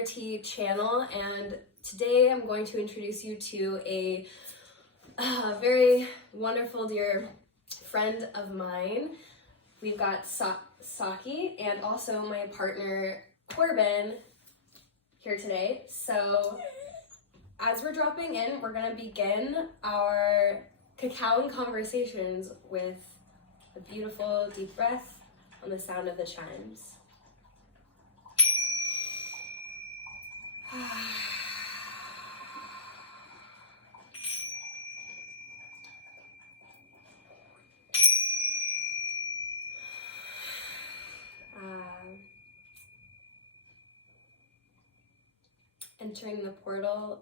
ClairiTea channel, and today I'm going to introduce you to a very wonderful dear friend of mine. We've got Saki and also my partner Corbin here today. So as we're dropping in, we're gonna begin our cacao and conversations with a beautiful deep breath on the sound of the chimes. Entering the portal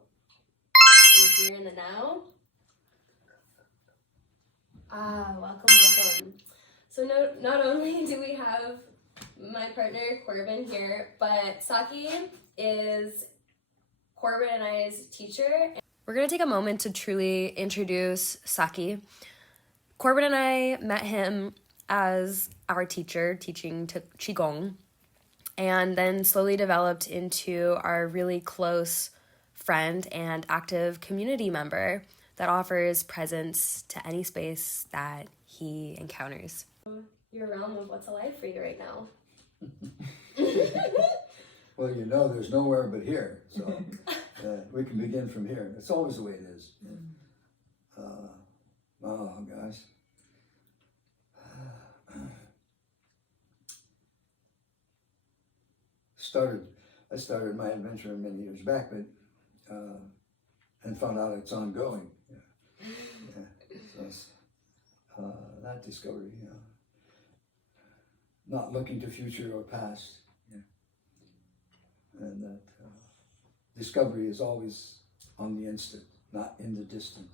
in the here and the now. Welcome. So not only do we have my partner Corbin here, but Saki is Corbin and I's teacher. We're gonna take a moment to truly introduce Saki. Corbin and I met him as our teacher, teaching Qigong, and then slowly developed into our really close friend and active community member that offers presence to any space that he encounters. Your realm of what's alive for you right now. Well, you know, there's nowhere but here, so we can begin from here. It's always the way it is. Oh, guys. I started my adventure many years back, but and found out it's ongoing. So that discovery, not looking to future or past, and that discovery is always on the instant, not in the distant.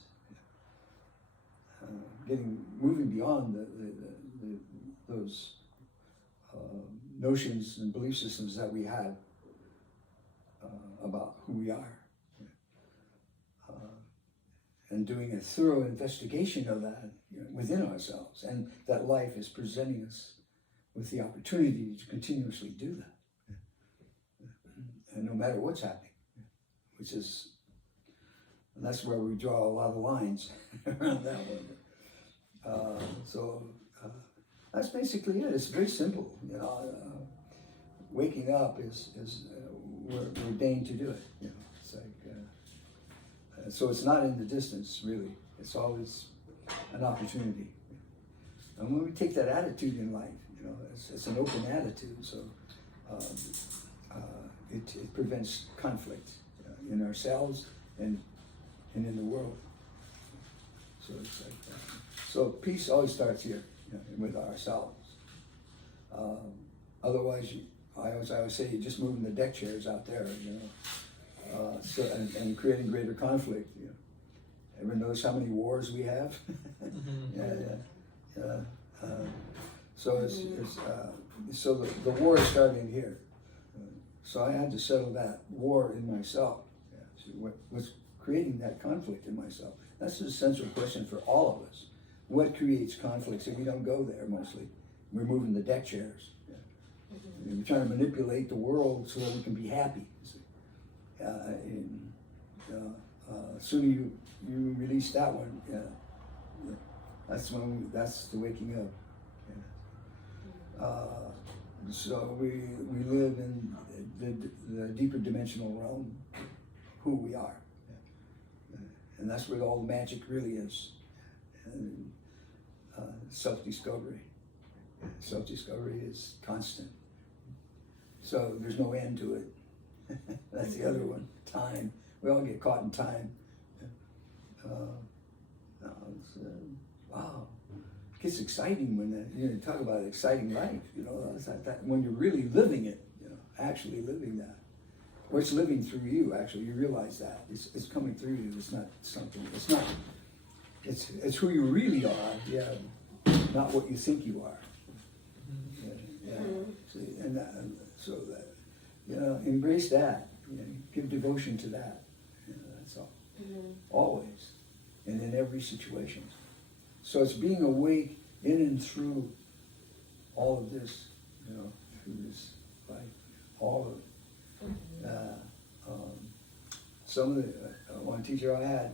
Moving beyond those notions and belief systems that we had about who we are, and doing a thorough investigation of that within ourselves, and that life is presenting us with the opportunity to continuously do that, and no matter what's happening, and that's where we draw a lot of lines around that one. That's basically it. It's very simple. Waking up is we're ordained to do it. It's like so it's not in the distance really. It's always an opportunity. And when we take that attitude in life, it's an open attitude. So it prevents conflict in ourselves and in the world. So it's like so peace always starts here, with ourselves. Otherwise, I always say you're just moving the deck chairs out there, and creating greater conflict. Ever notice how many wars we have? So so the war is starting here. So I had to settle that war in myself. So what was creating that conflict in myself? That's the central question for all of us. What creates conflict? So we don't go there mostly. We're moving the deck chairs. We're trying to manipulate the world so that we can be happy. Sooner you release that one, that's the waking up. So we live in the deeper dimensional realm, who we are, and that's where all the magic really is. And self-discovery. Self-discovery is constant. So there's no end to it. That's the other one. Time. We all get caught in time. Wow. It gets exciting when you talk about an exciting life. It's like that when you're really living it. Actually living that. Or it's living through you. Actually, you realize that it's coming through you. It's not something. It's not. It's who you really are, not what you think you are. See, and so that, embrace that. Give devotion to that. That's all. Always, and in every situation. So it's being awake in and through all of this, through this life, all of it. Some of the one teacher I had,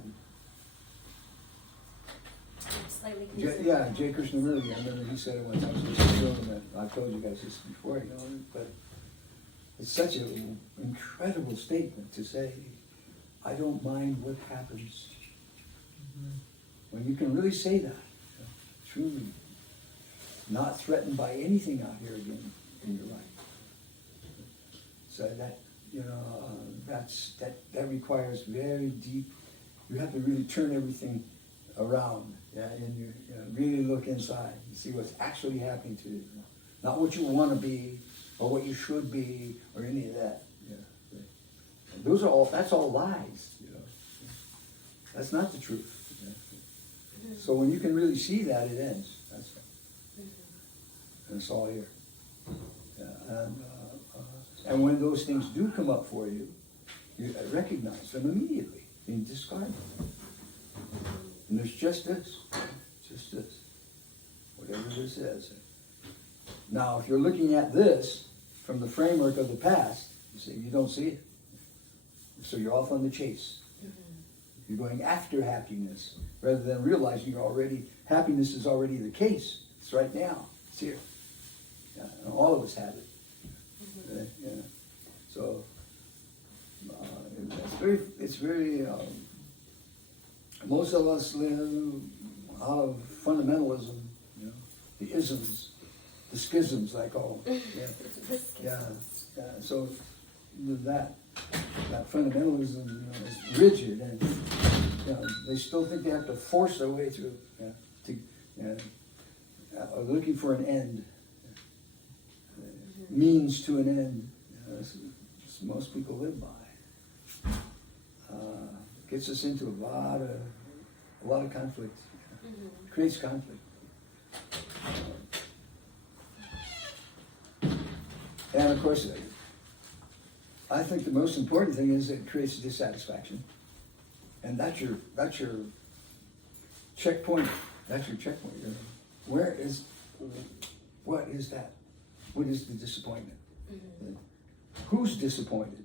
Slightly J. Krishnamurti. I remember he said it one time. So just that I've told you guys this before, you know, but it's such an incredible statement to say, "I don't mind what happens." When you can really say that, you know, truly, not threatened by anything out here again in your life. So that, you know, that requires very deep. You have to really turn everything around, and you know, really look inside and see what's actually happening to you, not what you want to be or what you should be or any of that. Yeah, those are all. That's all lies. You know, that's not the truth. Yeah. So when you can really see that, it ends. That's it. And it's all here. Yeah, and when those things do come up for you, you recognize them immediately and discard them. And there's just this, whatever this is. Now, if you're looking at this from the framework of the past, you say you don't see it. So you're off on the chase. You're going after happiness rather than realizing happiness is already the case. It's right now. It's here. Yeah, and all of us have it. Yeah. So it's very. Most of us live out of fundamentalism, you know, the isms, the schisms, I call them. Yeah. So that fundamentalism, you know, is rigid, and you know, they still think they have to force their way through. Looking for an end, means to an end. You know, that's most people live by. Gets us into a lot of conflict. Creates conflict. And of course, I think the most important thing is it creates dissatisfaction, and that's your checkpoint. That's your checkpoint. You know? What is that? What is the disappointment? Who's disappointed?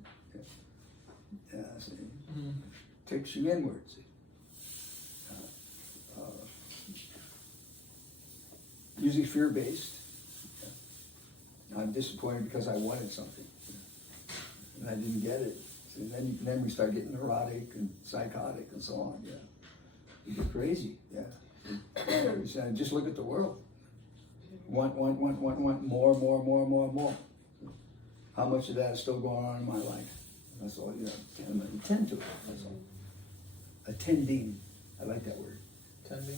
Takes you inwards. Usually fear-based. I'm disappointed because I wanted something, and I didn't get it. So then we start getting neurotic and psychotic and so on. Yeah, you get crazy. Yeah, just look at the world. Want, more. How much of that is still going on in my life? That's all. You know, attend to it. That's all. Attending. I like that word.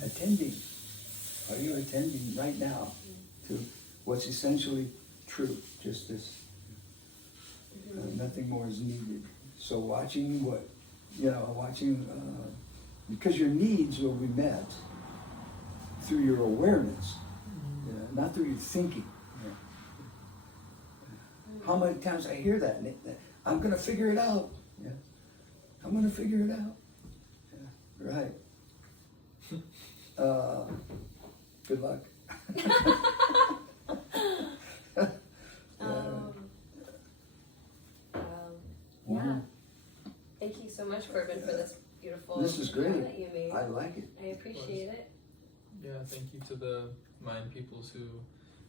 Attending. Are you attending right now to what's essentially true? Just this. Nothing more is needed. So watching because your needs will be met through your awareness, not through your thinking. How many times I hear that? I'm going to figure it out. Yeah. I'm going to figure it out. Yeah. Right. Good luck. Yeah. Thank you so much, Corbin, for this beautiful. This is great. That you made. I like it. I appreciate it. Yeah, thank you to the Mayan peoples who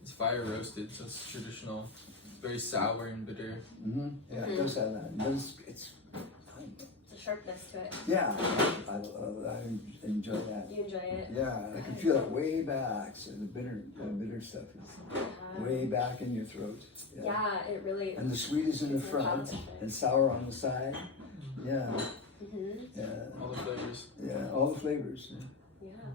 it's fire roasted, so it's traditional, very sour and bitter. Yeah, it does have that. But it's a sharpness to it. Yeah, I enjoy that. You enjoy it? Yeah, I can feel it way back. So the bitter stuff is way back in your throat. Yeah, it really. And the sweet is in the front and sour on the side. Yeah. Yeah. All the flavors. Yeah, all the flavors. Yeah.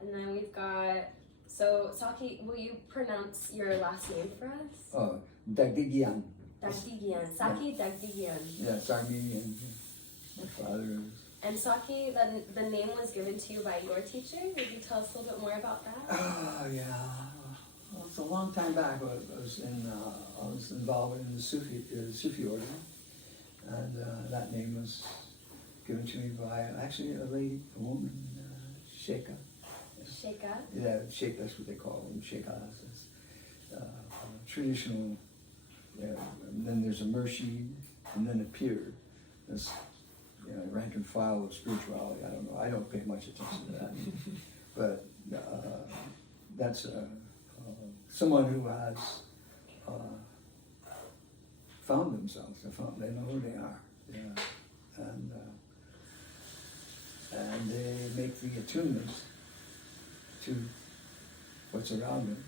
And then we've got, so Saki, will you pronounce your last name for us? Oh, Dagdigian. Dagdigian. Saki Dagdigian. Yeah, it's Armenian. My father is. And Saki, the name was given to you by your teacher. Would you tell us a little bit more about that? Oh, yeah. Well, it's a long time back. I was involved in the Sufi order. And that name was given to me by actually a woman, Sheikha. Sheikha? Yeah, Sheikh, that's what they call them, Sheikhas. Traditional, and then there's a Murshid, and then appeared as rank and file of spirituality. I don't know. I don't pay much attention to that, but that's someone who has found themselves. They know who they are, and they make the attunements to what's around them.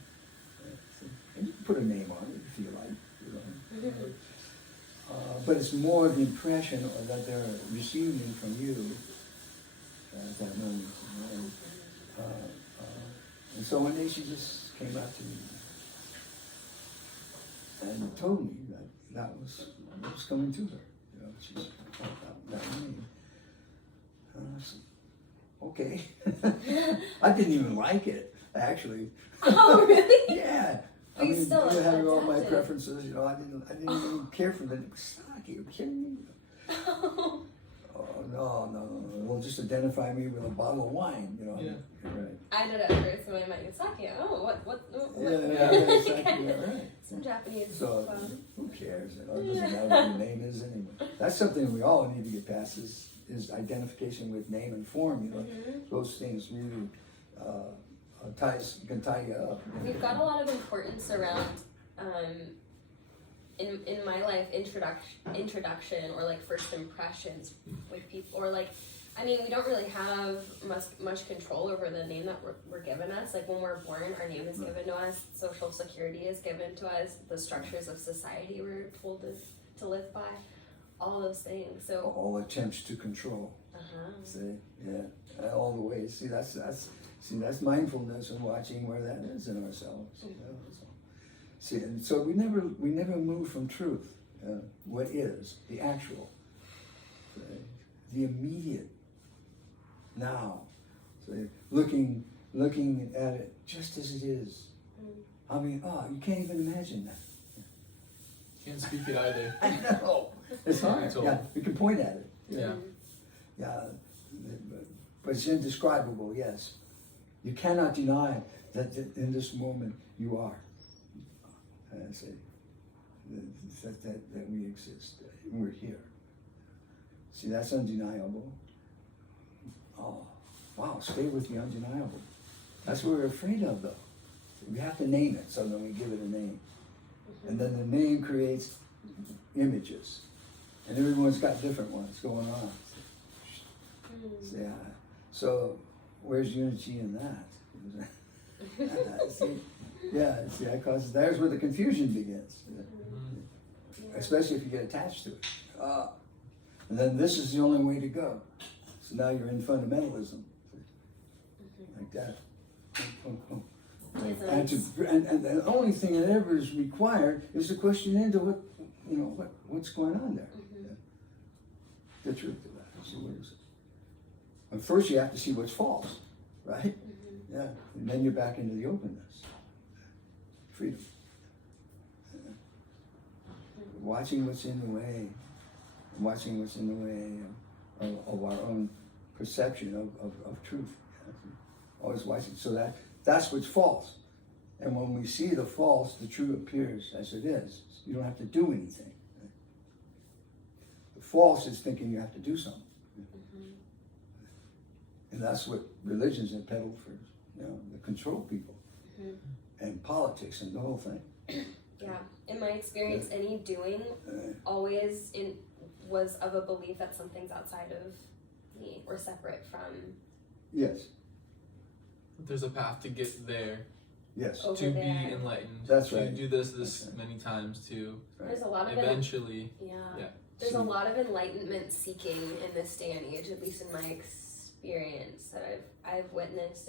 And you can put a name on it if you like. But it's more the impression that they're receiving from you at that moment. And so one day she just came out to me and told me that was what was coming to her. She just felt that name. I said, okay. I didn't even like it, actually. Oh, really? Yeah. But you still I had all my adapted. preferences, I didn't even care for the Saki. Are you kidding me? Oh, no. Well, just identify me with a bottle of wine, Yeah. You're right. I did it at first when I met Saki. Oh, what? Yeah, Saki, yeah, right. Some Japanese. So, who cares? It doesn't matter what your name is anyway. That's something we all need to get past is identification with name and form, Those things really can tie you up. We've got a lot of importance around, in my life, introduction or like first impressions with people, or like, I mean, we don't really have much control over the name that we're given us. Like when we're born, our name is given to us, social security is given to us, the structures of society we're told to live by, all those things. So all attempts to control. See, yeah, all the ways. See, that's mindfulness and watching where that is in ourselves. See, and so we never move from truth. What is the actual, the immediate now. So looking at it just as it is. I mean, you can't even imagine that. Can't speak it either. I know. It's hard. Yeah, you can point at it. Yeah. Yeah, but it's indescribable, yes. You cannot deny that in this moment you are. I say that we exist, we're here. See, that's undeniable. Oh, wow, stay with the undeniable. That's what we're afraid of, though. We have to name it, so then we give it a name. And then the name creates images. And everyone's got different ones going on. So where's unity in that? See, because there's where the confusion begins. Especially if you get attached to it. And then this is the only way to go. So now you're in fundamentalism. Like that. And the only thing that ever is required is to question into what's going on there. The truth of that. So what is it? And first you have to see what's false, right? Yeah. And then you're back into the openness. Freedom. Watching what's in the way. Watching what's in the way of our own perception of truth. Always watching. So that's what's false. And when we see the false, the true appears as it is. You don't have to do anything. The false is thinking you have to do something. And that's what religions have peddled for, to control people. And politics and the whole thing. Yeah, in my experience, any doing always was of a belief that something's outside of me or separate from. Yes. There's a path to get there. Yes. Over to there. Oh, be enlightened. That's to right. do this right. many times to There's a lot of eventually. There's a lot of enlightenment seeking in this day and age, at least in my experience that I've witnessed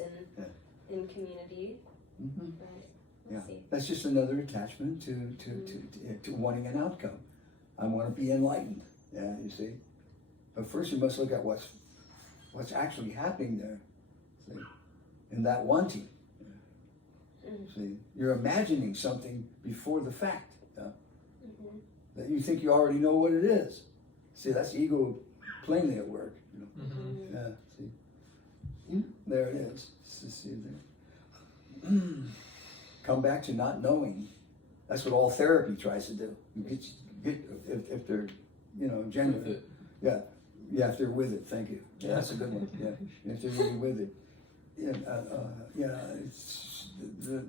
in community. Right. Yeah. That's just another attachment to wanting an outcome. I want to be enlightened. Yeah, you see. But first you must look at what's actually happening there. See? In that wanting. See, you're imagining something before the fact. That you think you already know what it is. See, that's ego plainly at work. Yeah, see. There it is. See there. Come back to not knowing. That's what all therapy tries to do. If they're genuine. With it. Yeah, if they're with it, thank you. Yeah, that's a good one. Yeah, if they're really with it.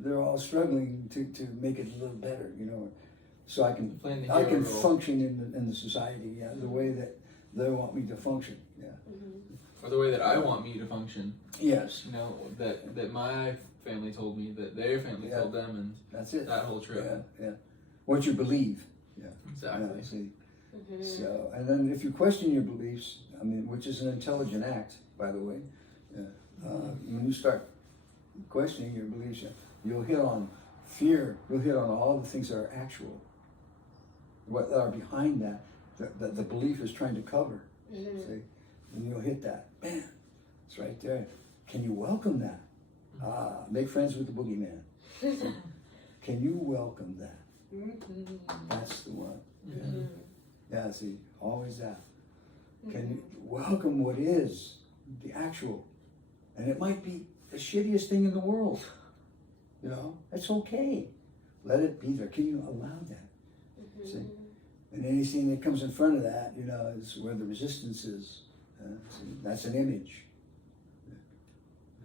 They're all struggling to make it a little better, so I can function in the society, the way that they want me to function, Or the way that I want me to function. Yes. That my family told me, that their family told them, and that's it. That whole trip. Yeah. What you believe. Yeah. Exactly. See. So, and then if you question your beliefs, which is an intelligent act, by the way, when you start questioning your beliefs, you'll hit on fear. You'll hit on all the things that are actual, what are behind that the belief is trying to cover. See, and you'll hit that. Bam! It's right there. Can you welcome that? Make friends with the boogeyman. Can you welcome that? That's the one. Yeah, see, always that. Can you welcome what is the actual? And it might be the shittiest thing in the world. It's okay. Let it be there. Can you allow that? See? And anything that comes in front of that, is where the resistance is. See, that's an image.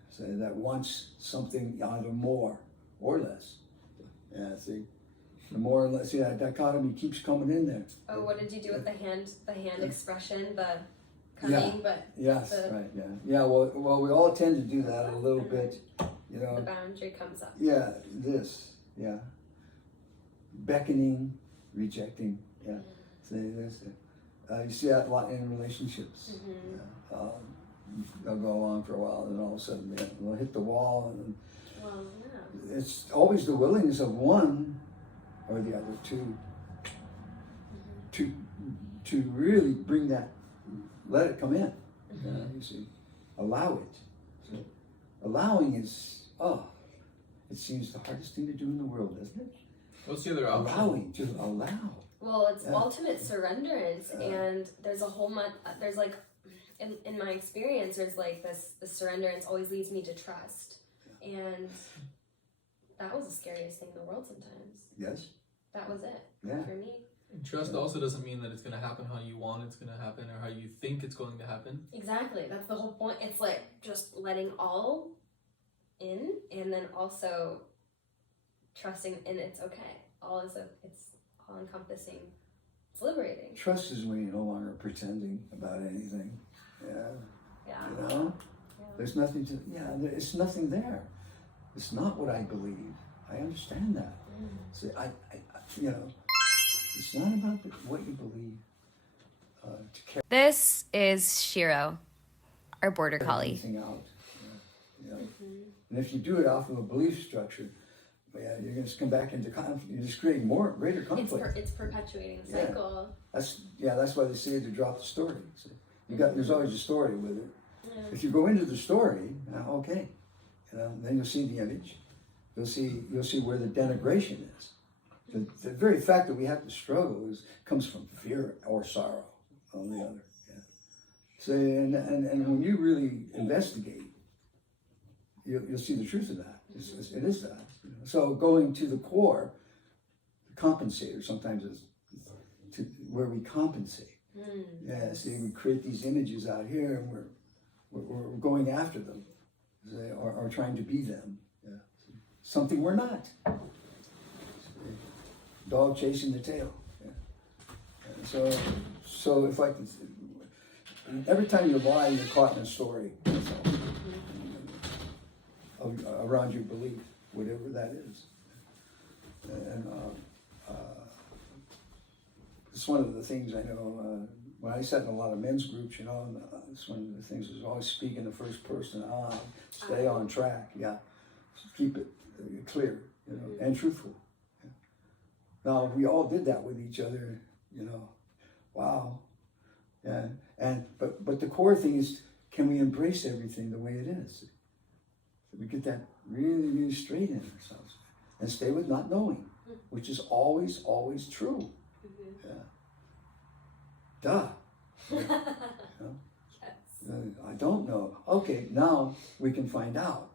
So that wants something either more or less. Yeah, see? The more or less, that dichotomy keeps coming in there. Oh, what did you do with the hand expression, the cunning, but yes, right, yeah. Well, we all tend to do that a little bit, the boundary comes up. Yeah, beckoning, rejecting, See, there's you see that a lot in relationships. They'll go along for a while, and all of a sudden they'll hit the wall, and it's always the willingness of one or the other to really bring that, let it come in. You see, allow it. So, allowing is it seems the hardest thing to do in the world, doesn't it? What's the other option? Allowing, to allow. Well, it's ultimate surrenderance, and there's a whole there's like, in my experience, there's like this surrenderance always leads me to trust, and that was the scariest thing in the world sometimes. Yes. That was it for me. And trust also doesn't mean that it's going to happen how you want it's going to happen, or how you think it's going to happen. Exactly, that's the whole point. It's like just letting all in, and then also trusting, and it's okay. It's all encompassing. It's liberating. Trust is when you're no longer pretending about anything. There's nothing it's nothing there. It's not what I believe. I understand that. See, it's not about what you believe. This is Shiro, our border collie. Anything out. And if you do it off of a belief structure, you're going to come back into conflict. You're just creating greater conflict. It's perpetuating the cycle. That's why they say to drop the story. So there's always a story with it. If you go into the story, okay, then you'll see the image. You'll see where the denigration is. The very fact that we have to struggle comes from fear or sorrow on the other. So and when you really investigate, you'll see the truth of that. It is that. So going to the core, the compensator sometimes is where we compensate. See, we create these images out here, and we're going after them, or trying to be them. Something we're not. Dog chasing the tail. So if I can, every time you lie, you're caught in a story. Around your belief, whatever that is. And it's one of the things I know, when I sat in a lot of men's groups, it's one of the things is always speak in the first person, stay on track, keep it clear, and truthful. Now, we all did that with each other, wow. But the core thing is, can we embrace everything the way it is? We get that really, really straight in ourselves, and stay with not knowing, which is always, always true. Duh. I don't know. Okay, now we can find out.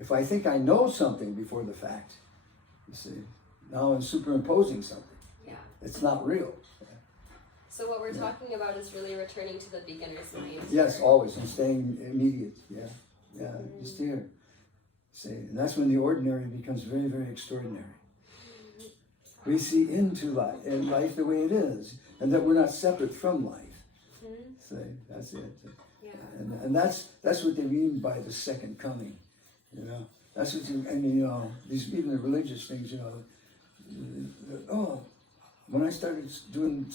If I think I know something before the fact, you see, now I'm superimposing something. It's not real. So what we're talking about is really returning to the beginner's mind. Yes, always, and staying immediate. Yeah, just here. See, and that's when the ordinary becomes very, very extraordinary. We see into life and life the way it is, and that we're not separate from life. See, that's it. Yeah. And that's what they mean by the second coming. You know, that's what you. And you know, these even the religious things. You know, when I started doing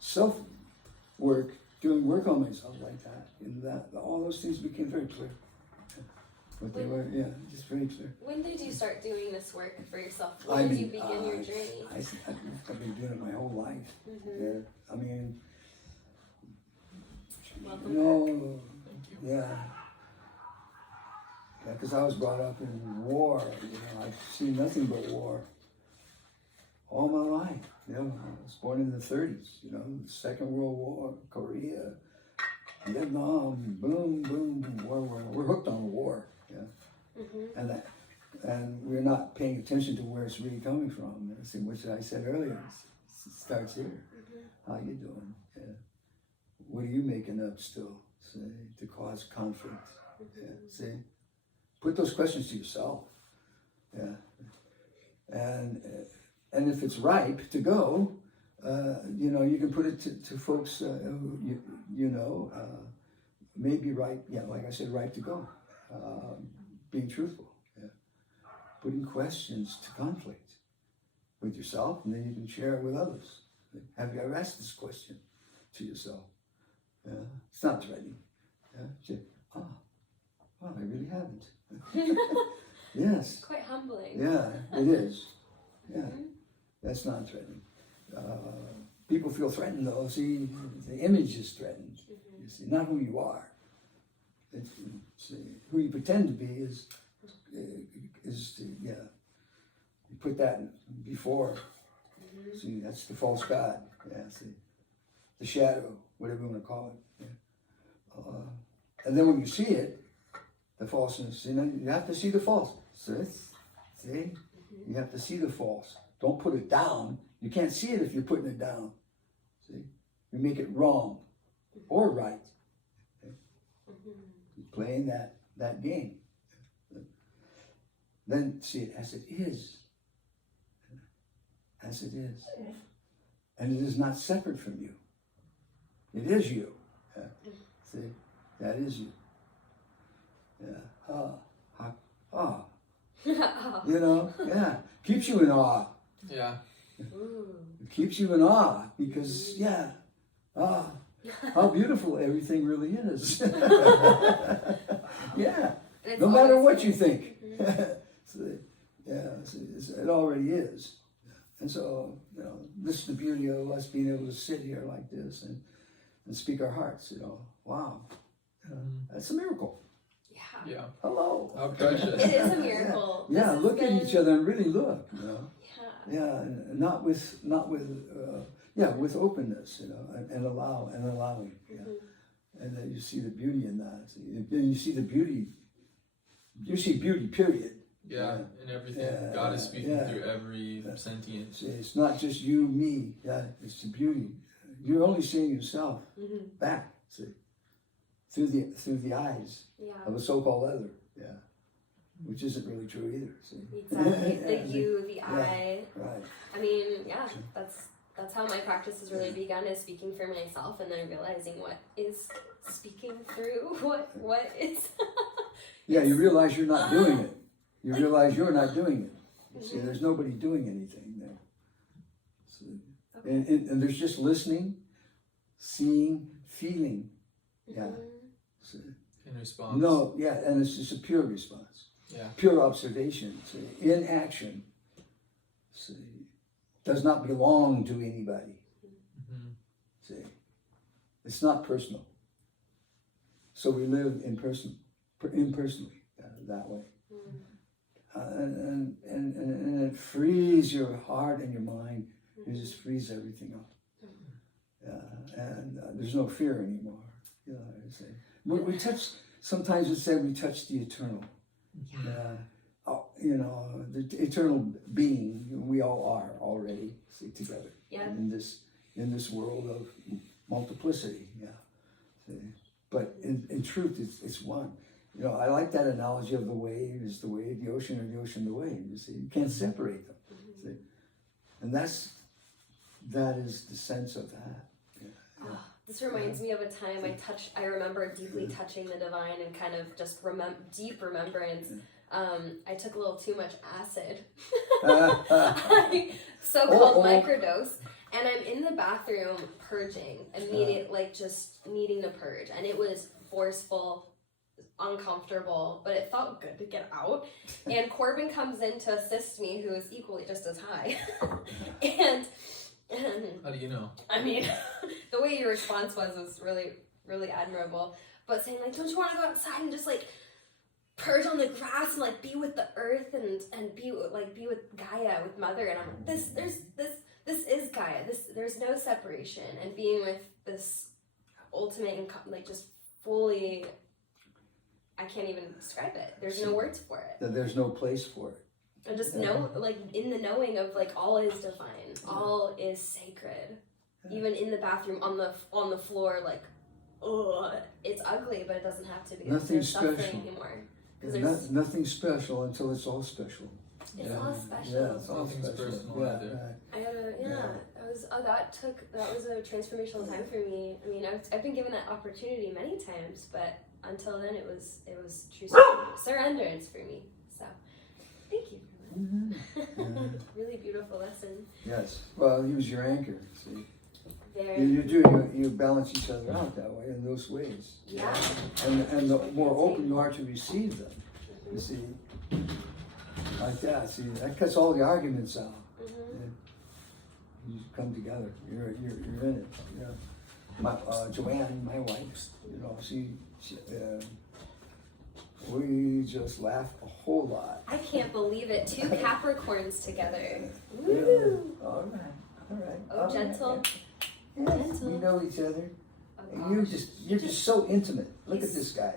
self work, doing work on myself like that, and that all those things became very clear. What they were, just very clear. When did you start doing this work for yourself? When did you begin your journey? I've been doing it my whole life. Yeah, I mean, Welcome Thank you. yeah, because I was brought up in war. You know, I've seen nothing but war all my life. You know, I was born in the 30s. You know, the Second World War, Korea, Vietnam, boom, boom, boom, war. We're hooked on war. Yeah, and we're not paying attention to where it's really coming from. Which I said earlier, it starts here. How you doing? Yeah. What are you making up still? See, to cause conflict. Yeah. See, put those questions to yourself. Yeah, and if it's ripe to go, you know, you can put it to folks who you know may be ripe. Yeah, like I said, ripe to go. Being truthful. Yeah, putting questions to conflict with yourself, and then you can share it with others. Have you ever asked this question to yourself? Yeah, it's not threatening. Yeah, say, well, I really haven't. Yes. Quite humbling. Yeah, it is. Yeah, that's not threatening. People feel threatened though. See, the image is threatened. You see, not who you are. See, who you pretend to be is you put that before. See, that's the false god. Yeah, see, the shadow, whatever you want to call it. Yeah. And then when you see it, the falseness, you know, you have to see the false. See, you have to see the false. Don't put it down. You can't see it if you're putting it down. See, you make it wrong or right. Okay? You're playing that game. Then see it as it is. As it is. And it is not separate from you. It is you. Yeah. See, that is you. Yeah. You know, yeah. Keeps you in awe. Yeah. It keeps you in awe because, how beautiful everything really is. Yeah. No matter what you think. So, it already is. And so, you know, this is the beauty of us being able to sit here like this and speak our hearts, you know. Wow. That's a miracle. Yeah. Hello. How precious. It is a miracle. Yeah, look at each other and really look, you know. Yeah. And not with openness, you know, and allowing. Yeah. And then you see the beauty in that. You see the beauty. You see beauty, period. Yeah, and everything. God is speaking through every sentient. See, it's not just you, me. Yeah, it's the beauty. You're only seeing yourself back. See, through the eyes of a so-called other. Yeah, which isn't really true either. See, Exactly. The you, the I. Right. I mean, that's how my practice has really begun, is speaking for myself, and then realizing what is speaking through what is. Yeah, you realize you're not doing it. You realize you're not doing it. See, there's nobody doing anything there. So, and there's just listening, seeing, feeling. Yeah. So, In response. no, yeah, and it's just a pure response. Yeah. Pure observation. See, in action. See, does not belong to anybody. See, it's not personal. So we live impersonally, that way. And it frees your heart and your mind. It just frees everything up. And there's no fear anymore. You know, we touch. Sometimes we say we touch the eternal. You know, the eternal being. We all are already together in this in this world of multiplicity. Yeah. See? But in truth, it's one. You know, I like that analogy of the wave is the wave, the ocean, or the ocean, the wave. You see, you can't separate them. See? And that is the sense of that. Yeah. Oh, this reminds me of a time I remember deeply touching the divine and kind of just deep remembrance. I took a little too much acid. So-called microdose. And I'm in the bathroom purging, just needing to purge. And it was forceful, uncomfortable, but it felt good to get out. And Corbin comes in to assist me, who is equally just as high. and how do you know? I mean, the way your response was really, really admirable. But saying like, don't you want to go outside and just like purge on the grass and like be with the earth and be with Gaia, with Mother? And I'm like, this is Gaia. There's no separation, and being with this ultimate and like just fully. I can't even describe it. There's no words for it. There's no place for it. And just know, like, in the knowing of, like, all is divine. All is sacred. Even in the bathroom, on the floor, like, it's ugly, but it doesn't have to be. Nothing suffering special anymore. Nothing special until it's all special. It's all special. Yeah, it's all Nothing's special. personal either. I gotta, that was a transformational time for me. I mean, I've been given that opportunity many times, but until then, it was true surrenderance for me. So, thank you for that. Mm-hmm. Really beautiful lesson. Yes. Well, use your anchor. See, Very. you balance each other out that way in those ways. Yeah. And the more open you are to receive them, you see, like that. See, that cuts all the arguments out. Mm-hmm. You come together. You're in it. Yeah. Joanne, my wife, you know, she we just laugh a whole lot. I can't believe it. 2 Capricorns together. Woo! All right. Oh, gentle. Yes, Gentle. we know each other. Oh, And you're just so intimate. Look at this guy.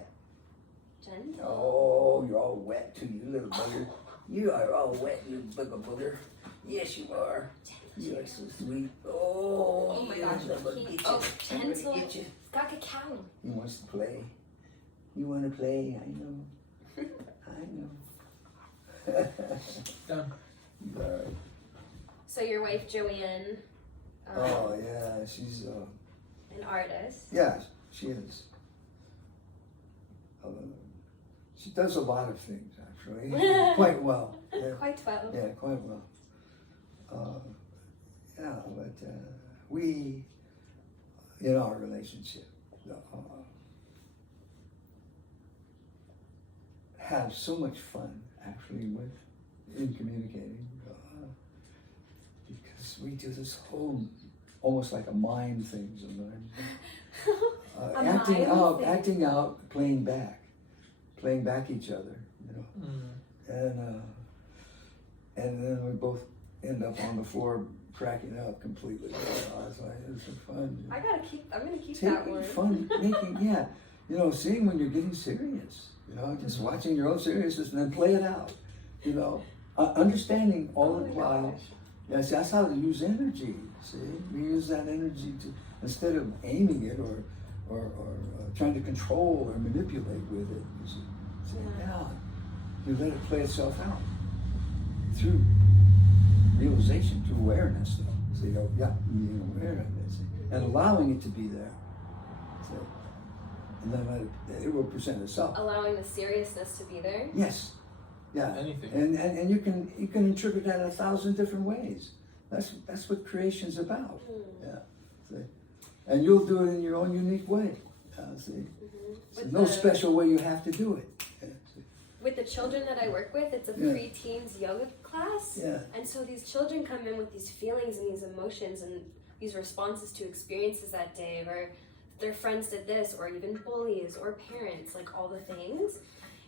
Gentle. Oh, you're all wet too, you little bugger. You are all wet, you bugger. Yes, you are. You are so sweet. Oh my gosh, gentle. Get you. It's got cacao. He wants to play. You want to play? I know. I know. Done. All right. So your wife Joanne. Oh yeah, she's an artist. yeah, she is. She does a lot of things actually, quite well. Yeah. Quite well. Yeah, quite well. Yeah, but we, in our relationship, have so much fun actually in communicating because we do this whole almost like a mime thing sometimes. Acting out, playing back each other, you know, and then we both end up on the floor cracking up completely. It's like it's fun. I'm gonna keep that one. Fun making, yeah, you know, seeing when you're getting serious, you know, just watching your own seriousness and then play it out, you know, understanding all the while. Yes, that's how to use energy. See, we use that energy to instead of aiming it or trying to control or manipulate with it. You see, you let it play itself out through realization, through awareness. So you go, being aware of it and allowing it to be there. So, and then it will present itself. Allowing the seriousness to be there. Yes. Yeah. Anything. And you can interpret that in 1,000 different ways. That's what creation's about. Yeah. See? And you'll do it in your own unique way. See? There's no special way you have to do it. Yeah. With the children that I work with, it's a pre-teens yoga class. Yeah. And so these children come in with these feelings and these emotions and these responses to experiences that day, or their friends did this, or even bullies or parents, like all the things.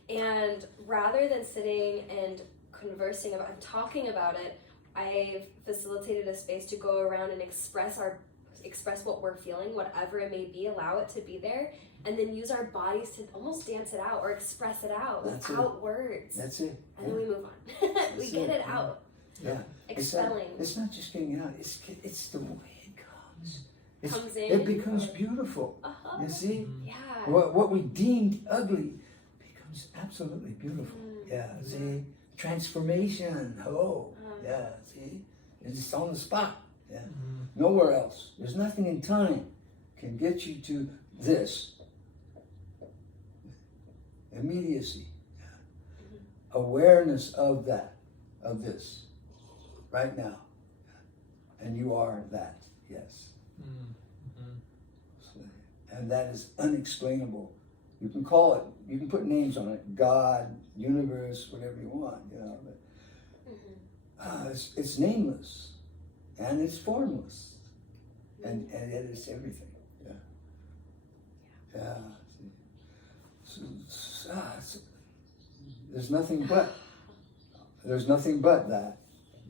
And rather than sitting and conversing about and talking about it, I've facilitated a space to go around and express what we're feeling, whatever it may be, allow it to be there, and then use our bodies to almost dance it out or express it out without words. That's it. And then we move on. We get it out. Yeah. Expelling. It's not just getting it out. It's the way it comes in. It becomes beautiful. You see? Yeah. What we deemed ugly becomes absolutely beautiful. Yeah, see? Transformation. Hello. Yeah, see? It's on the spot. Yeah. Nowhere else. There's nothing in time can get you to this. Immediacy. Awareness of that, of this, right now. And you are that, yes. And that is unexplainable. You can call it, you can put names on it, God, universe, whatever you want, you know. But, it's nameless, and it's formless, and it is everything. Yeah. There's nothing but that.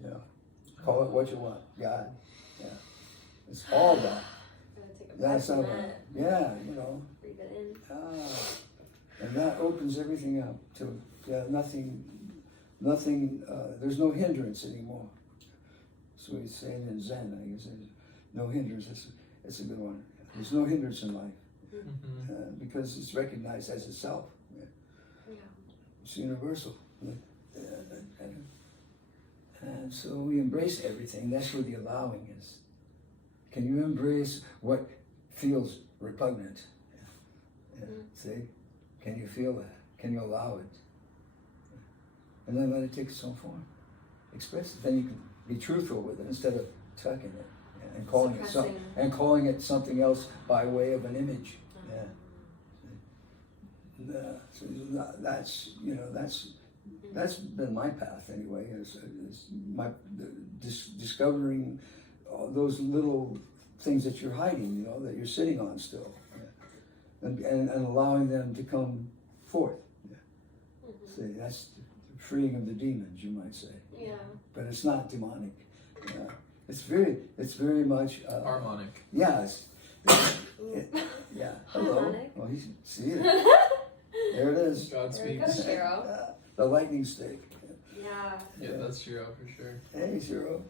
You know, call it what you want, God. Yeah, it's all that. That's not yeah, you know. Breathe it in. And that opens everything up to nothing. There's no hindrance anymore. So he's saying in Zen, I guess, no hindrance. It's a good one. There's no hindrance in life because it's recognized as itself. It's universal. And so we embrace everything. That's where the allowing is. Can you embrace what feels repugnant? See? Can you feel that? Can you allow it? And then let it take its own form. Express it. Then you can be truthful with it instead of tucking it and calling it something else by way of an image. So that's been my path anyway. Is discovering all those little things that you're hiding, you know, that you're sitting on still, and allowing them to come forth. See, that's the freeing of the demons, you might say. Yeah. But it's not demonic. It's very much harmonic. Yeah. Yeah. Hello. Harmonic. Well, see it. There it is. God There we go, speaks. Shiro. The lightning stick. Yeah. Yeah, that's Shiro for sure. Hey, Shiro.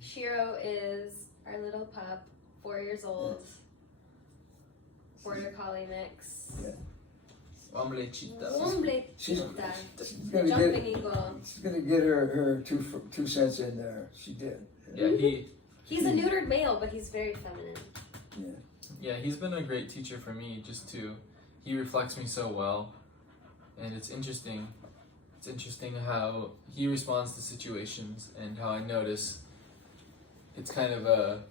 Shiro is our little pup, 4 years old. Border Collie mix. Yeah. Homblechita. She's The gonna jumping get. eagle. She's gonna get her 2 cents in there. She did. Yeah, He's a neutered male, but he's very feminine. Yeah, he's been a great teacher for me. He reflects me so well, and it's interesting. It's interesting how he responds to situations and how I notice it's kind of a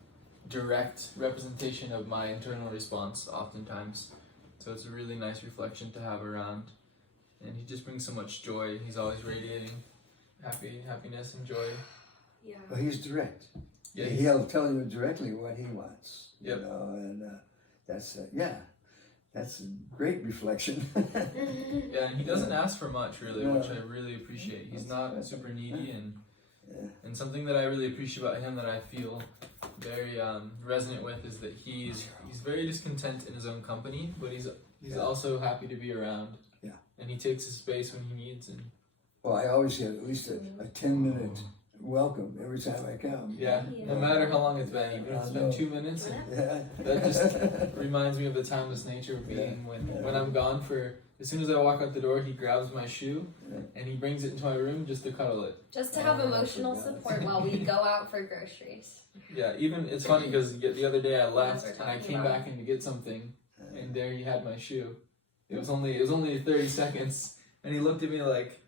direct representation of my internal response oftentimes. So it's a really nice reflection to have around, and he just brings so much joy. He's always radiating happiness and joy. Yeah. Well, he's direct. Yeah, He'll tell you directly what he wants. Yep. You know, and that's a great reflection. Yeah, and he doesn't ask for much really, No. which I really appreciate. He's not super needy, and something that I really appreciate about him that I feel very resonant with is that he's very discontent in his own company, but he's also happy to be around. Yeah. And he takes his space when he needs. And well, I always get at least a 10-minute welcome every time I come. Yeah, no matter how long it's been, even if it's been 2 minutes, that just reminds me of the timeless nature of being when I'm gone for. As soon as I walk out the door, he grabs my shoe and he brings it into my room just to cuddle it. Just to have emotional support while we go out for groceries. Yeah, even it's funny because the other day I left and I came back in to get something, and there he had my shoe. It was only 30 seconds, and he looked at me like,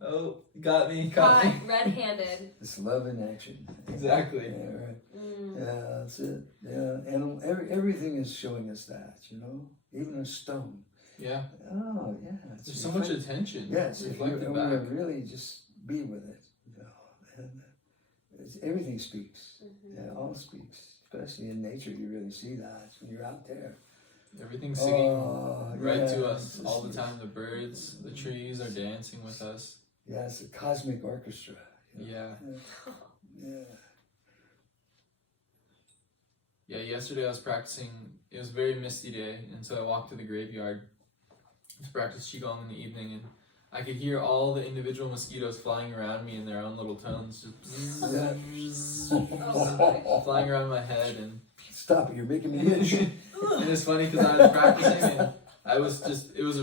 "Oh, got me." Red-handed. It's love in action. Exactly. Yeah, right. Yeah, that's it. Yeah, and everything is showing us that, you know, even a stone. Yeah. Oh, yeah. There's so much attention. Yes, if you back. really just be with it, you know, and everything speaks. Yeah, all speaks. Especially in nature, you really see that when you're out there. Everything's singing to us all the time. The birds, the trees are dancing with us. Yeah, it's a cosmic orchestra. You know? Yeah, yesterday I was practicing. It was a very misty day, and so I walked to the graveyard to practice Qigong in the evening, and I could hear all the individual mosquitoes flying around me in their own little tones, just flying around my head. And Stop it! You're making me itch. and it's funny because I was practicing, and I was just it was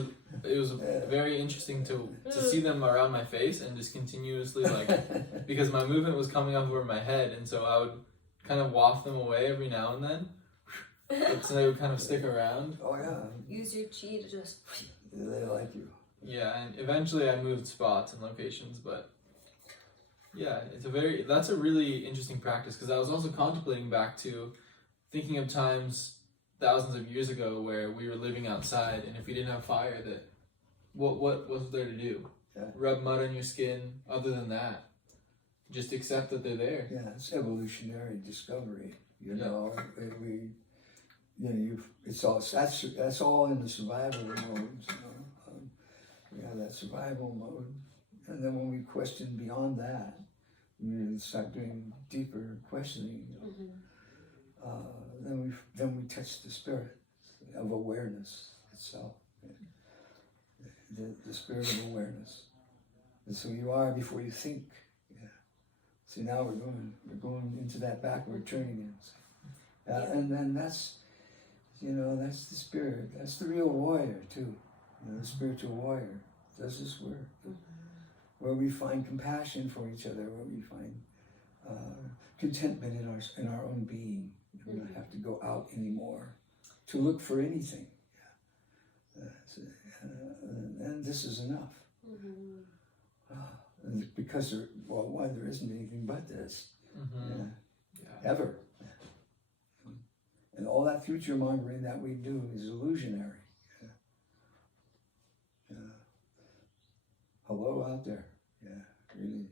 very interesting to see them around my face and just continuously, like, because my movement was coming up over my head, and so I would kind of waft them away every now and then, so they would kind of stick around. Oh yeah. Use your chi to just. They like you. Yeah, and eventually I moved spots and locations, but yeah, that's a really interesting practice, because I was also contemplating back to thinking of times thousands of years ago where we were living outside, and if we didn't have fire, that what was there to do? Yeah. Rub mud on your skin. Other than that, just accept that they're there. Yeah, it's evolutionary discovery. You Yeah. know, it's all that's all in the survival modes. You know? We have that survival mode, and then when we question beyond that, we start doing deeper questioning. You know? Then we touch the spirit of awareness itself, the spirit of awareness, and so you are before you think. Yeah. See, now we're going into that backward turning again. And then that's the spirit. That's the real warrior too. You know, the spiritual warrior does this work, where we find compassion for each other, where we find contentment in our own being. We don't have to go out anymore to look for anything. And this is enough. And because there isn't anything but this, ever. And all that future mongering that we do is illusionary. Hello out there, really.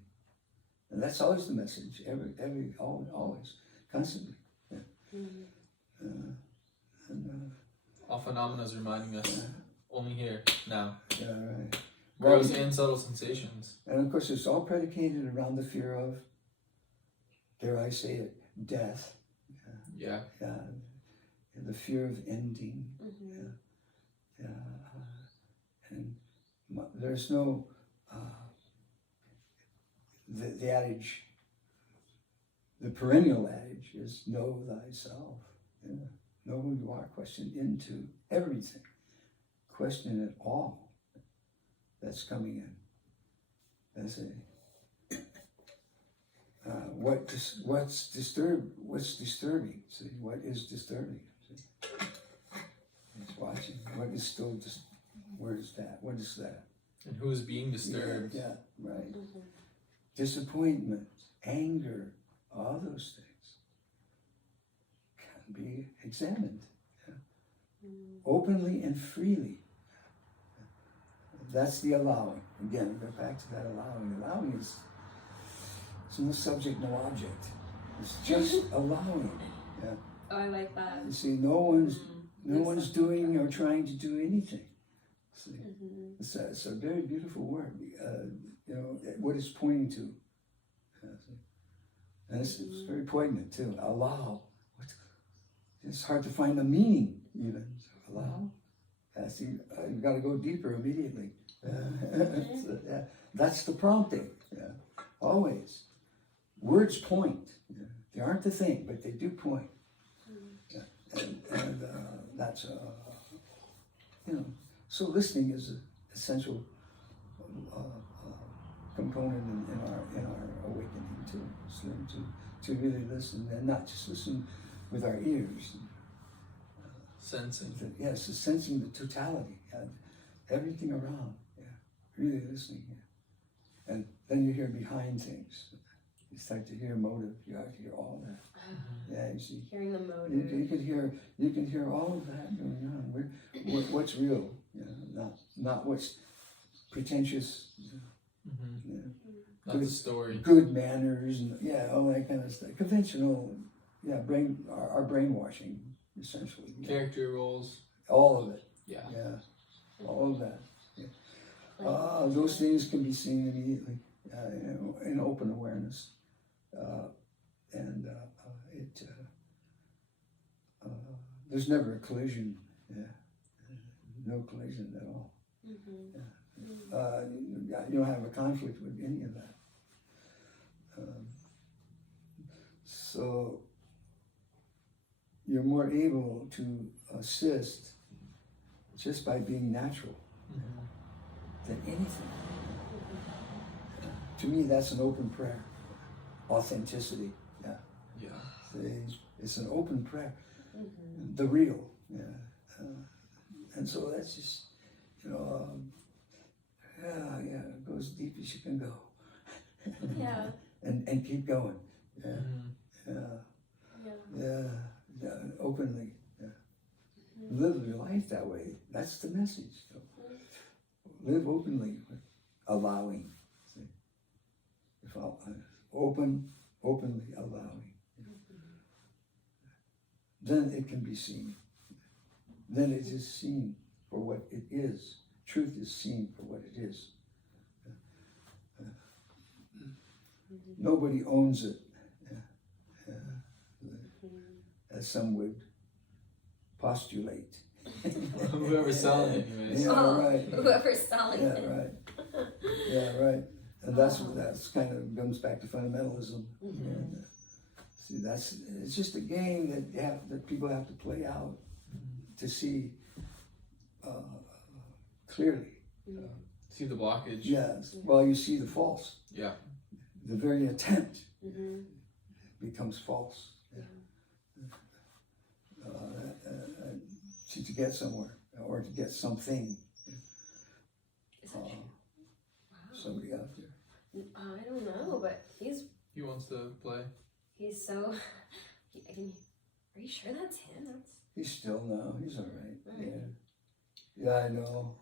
And that's always the message, always, constantly. All phenomena is reminding us only here, now. Yeah, right. Gross and subtle sensations. And of course, it's all predicated around the fear of, dare I say it, death. Yeah. And the fear of ending. And there's no, the adage, the perennial adage is know thyself. Know who you are. Question into everything. Question it all that's coming in. That's it. What's disturbing? See, what is disturbing? See? It's watching. What is still just? Where is that? What is that? And who is being disturbed? Yeah, right. Disappointment, anger, all those things can be examined openly and freely. That's the allowing. Again, go back to that allowing. Allowing is no subject, no object. It's just allowing. Yeah. Oh, I like that. You see, no one's doing or trying to do anything. See, it's a very beautiful word. What it's pointing to. And it's very poignant too. Allow. It's hard to find the meaning even. Allow. You've got to go deeper immediately. That's the prompting. Yeah. Always. Words point. Yeah. They aren't the thing, but they do point. Yeah. And that's so listening is an essential component in our awakening to really listen, and not just listen with our ears. Sensing. Yes, sensing the totality, everything around. Yeah, really listening. Yeah. And then you hear behind things. You start to hear motive. You have to hear all that. Yeah, you see. Hearing the motive. You can hear all of that going on. What's real? Not what's pretentious. Not the story. Good manners and all that kind of stuff. Conventional, our brainwashing, essentially. Character roles. All of it. Yeah. All of that. Yeah. Those things can be seen immediately in open awareness, there's never a collision. Yeah. No collision at all. You don't have a conflict with any of that. So you're more able to assist just by being natural than anything. To me, that's an open prayer. Authenticity. Yeah. See, it's an open prayer. The real. Yeah. And so that's just, it goes deep as you can go. Yeah. and keep going. Yeah. Mm-hmm. Yeah. Openly. Yeah. Live your life that way. That's the message. Live openly, allowing. See? If openly allowing. Then it can be seen. Then it is seen for what it is. Truth is seen for what it is. Nobody owns it, as some would postulate. Whoever's selling it, anyways. Yeah, right. Whoever's selling Yeah, it. right. Yeah, right. And that's kind of comes back to fundamentalism. And, see, it's just a game that people have to play out to see clearly. See the blockage. Yes. Well, you see the false. Yeah. The very attempt becomes false. To get somewhere or to get something. Is that true? Wow. Somebody out there. I don't know, but He wants to play. he's so. Are you sure that's him? He's still no. He's all right. Yeah. Yeah, I know.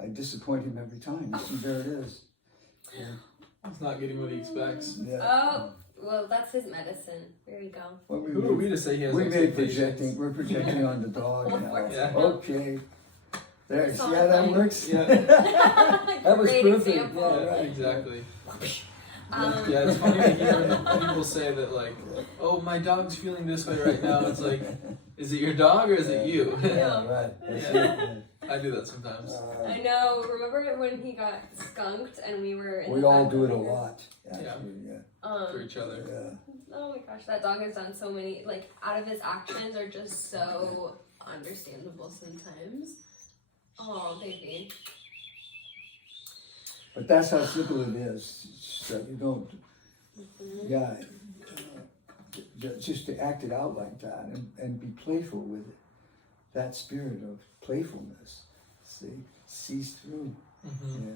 I disappoint him every time. See, there it is. Yeah. He's not getting what he expects. Yeah. Oh, well, that's his medicine. There you go. Well, Who are we to say he has we're expectations? projecting on the dog now. Yeah. Okay. There, see how that works? Yeah. That was Great perfect. example. Yeah, right. Exactly. Um, Yeah, it's funny to hear people say that, like, oh, my dog's feeling this way right now. It's like, is it your dog or is it you? Yeah, right. That's Yeah. it. I do that sometimes. I know. Remember when he got skunked and we were in We the all back do of it a the- lot. Actually, yeah. For each other. Yeah. Oh my gosh, that dog has done so many, like, out of his actions are just so understandable sometimes. Oh, baby. But that's how simple it is. So you don't, just to act it out like that and be playful with it. That spirit of playfulness, see, sees through. Yeah,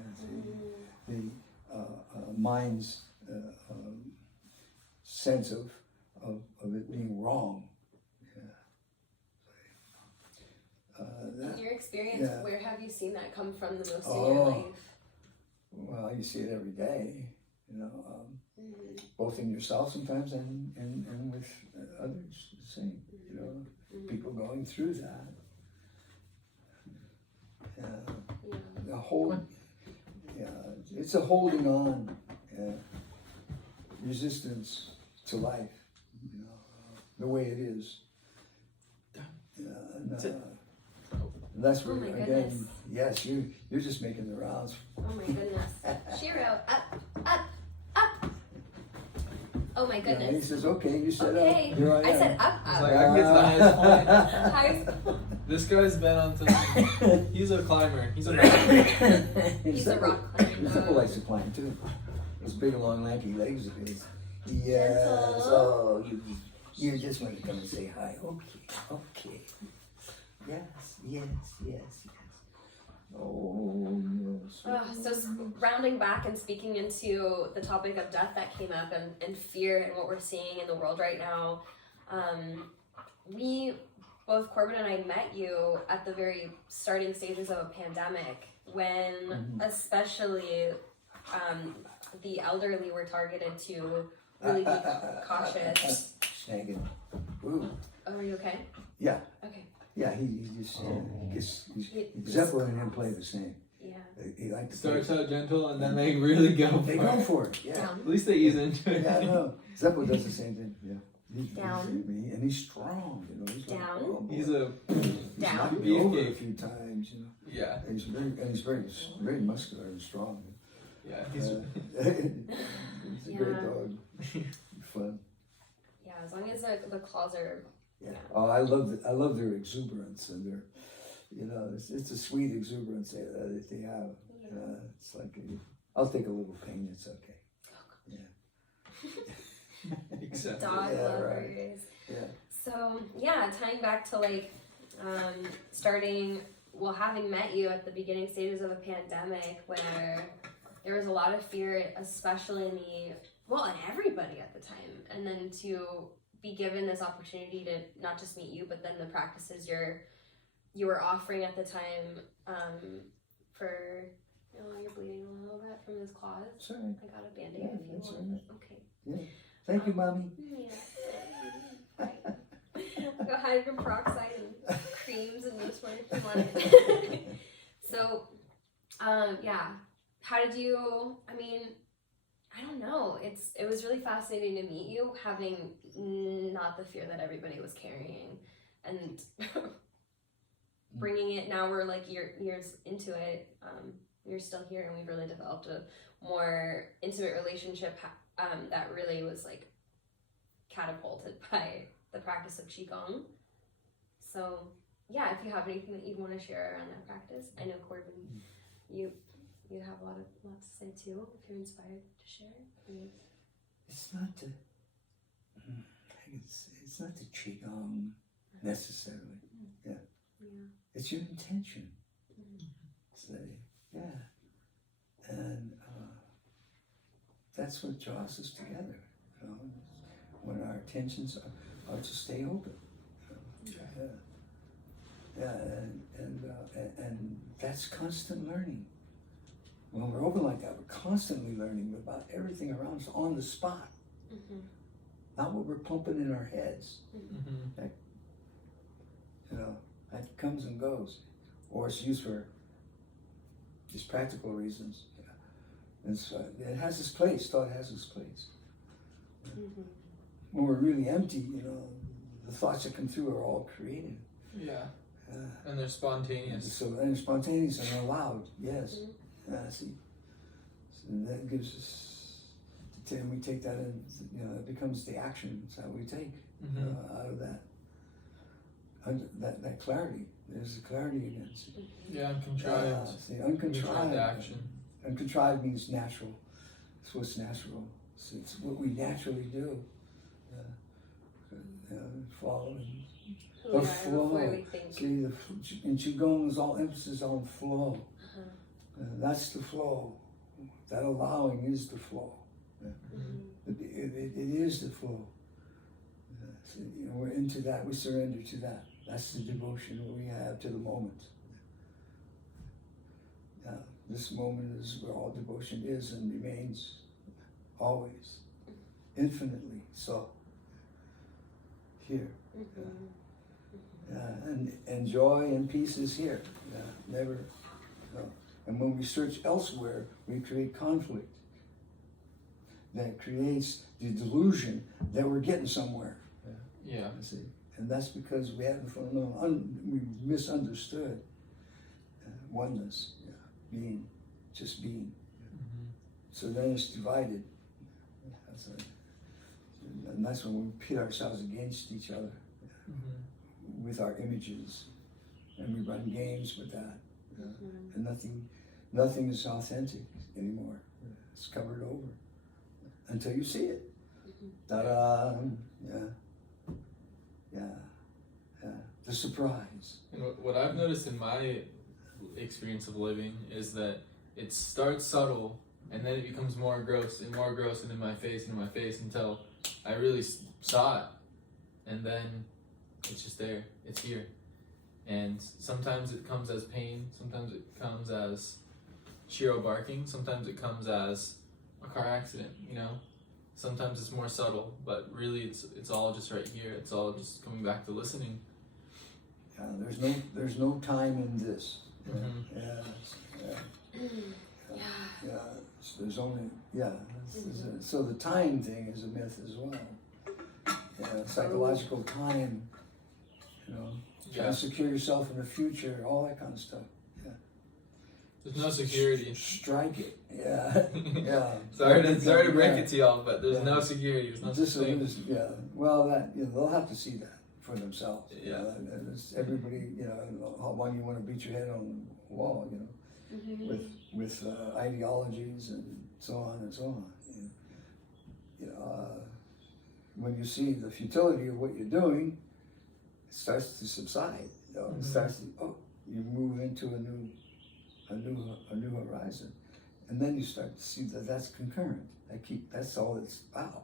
see, the mind's sense of it being wrong. In your experience, Yeah. where have you seen that come from the most in your life? Well, you see it every day, both in yourself sometimes and with others. The same, people going through that. It's a holding on, resistance to life, the way it is. And, That's it. and that's where, Oh my again, goodness. yes, you're just making the rounds. Oh my goodness. Shiro, up. Oh my He goodness. says, okay, you said Okay. up. Here I I am. said up. He's like, I get to the highest point. Hi. This guy's been on to. He's a climber. He's a mountain. He's a rock climber. Zeppo likes to climb too. Those big, long, lanky legs of his. Yes. Gentle. Oh, you just want to come and say hi. Okay. Yes. Oh, yes. So rounding back and speaking into the topic of death that came up and fear and what we're seeing in the world right now, both Corbin and I met you at the very starting stages of a pandemic when especially the elderly were targeted to really be cautious. Snagging. Ooh. Oh, are you okay? Yeah. Okay. Yeah, he just, Zeppo and him play the same. Yeah. He liked to play. Starts out gentle and then they really go for They it. go for it, yeah. Down. At least they ease into it. Yeah, I know. Zeppo does the same thing, yeah. Down. And he's strong, He's like, Down. oh, boy. He's a He's down. knocked me over a few times, you know. Yeah. And he's very muscular and strong. Yeah. He's He's a great dog. Fun. Yeah, as long as the claws are. Yeah. Oh, I love their exuberance and their, you know, it's a sweet exuberance that they have. It's like I'll take a little pain. It's okay. Yeah. exactly. Dog lovers. Right. Yeah. So yeah, tying back to like having met you at the beginning stages of a pandemic where there was a lot of fear, especially in everybody at the time, and then to be given this opportunity to not just meet you, but then the practices you were offering at the time for, you know, you're bleeding a little bit from those claws. Sorry. I got a Band-Aid if you that's want. right. Okay. Yeah. Thank you, Mommy. Yeah. Go hydrogen peroxide and creams and this one if you want it. So, yeah. How did you, I mean, I don't know. It was really fascinating to meet you, having not the fear that everybody was carrying, and bringing it. Now we're like years into it. You're still here, and we've really developed a more intimate relationship that really was like catapulted by the practice of qigong. So yeah, if you have anything that you'd want to share around that practice, I know Corbin, you have a lot to say too. If you're inspired to share, It's not the it's not the qigong necessarily. Yeah. It's your intention. Say, yeah, and that's what draws us together. You know, when our intentions are to stay open. And that's constant learning. When we're open like that, we're constantly learning about everything around us on the spot. Not what we're pumping in our heads. That, you know, that comes and goes, or it's used for just practical reasons. And so it has its place. Thought has its place. When we're really empty, you know, the thoughts that come through are all created. Yeah. And they're spontaneous. So and they're spontaneous and they're loud. Yes. See. So that gives us. And we take that in. You know, it becomes the actions that we take out of that. That clarity. There's a clarity against it. Yeah, uncontrived. See, uncontrived action. Uncontrived means natural. It's what's natural. It's what we naturally do. Following the flow. See, in Qigong is all emphasis on flow. That's the flow. That allowing is the flow. It is the flow. So, you know, we're into that. We surrender to that. That's the devotion that we have to the moment. This moment is where all devotion is and remains always, infinitely so. Here. And joy and peace is here. Never. And when we search elsewhere, we create conflict. That creates the delusion that we're getting somewhere. Yeah. See, and that's because we haven't we misunderstood oneness, being, just being. So then it's divided. And that's when we pit ourselves against each other with our images, and we run games with that. And nothing is authentic anymore. It's covered over until you see it. Ta-da! Yeah. The surprise. And what I've noticed in my experience of living is that it starts subtle, and then it becomes more gross and in my face until I really saw it, and then it's just there. It's here. And sometimes it comes as pain, sometimes it comes as Shiro barking, sometimes it comes as a car accident, you know? Sometimes it's more subtle, but really it's all just right here. It's all just coming back to listening. There's no time in this. So there's only so the time thing is a myth as well. Psychological time, you know. trying to secure yourself in the future, all that kind of stuff. Yeah. There's no security. Strike it. Yeah. Yeah. sorry to break it to y'all, but there's no security. There's no such thing. Yeah. Well, that they'll have to see that for themselves. Yeah. And it's everybody, how long you want to beat your head on the wall, with ideologies and so on and so on. When you see the futility of what you're doing, it starts to subside. It starts to, you move into a new horizon, and then you start to see that that's concurrent. That's all it's about.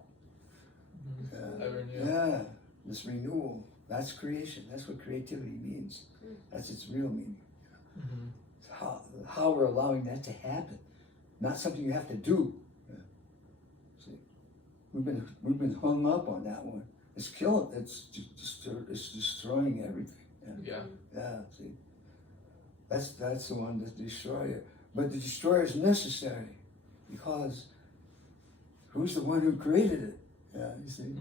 Yeah, this renewal. That's creation. That's what creativity means. That's its real meaning. How we're allowing that to happen, not something you have to do. See, we've been hung up on that one. It's killing. It's destroying everything. Yeah. See, that's the one that destroys it. But the destroyer is necessary, because who's the one who created it? Yeah, you see.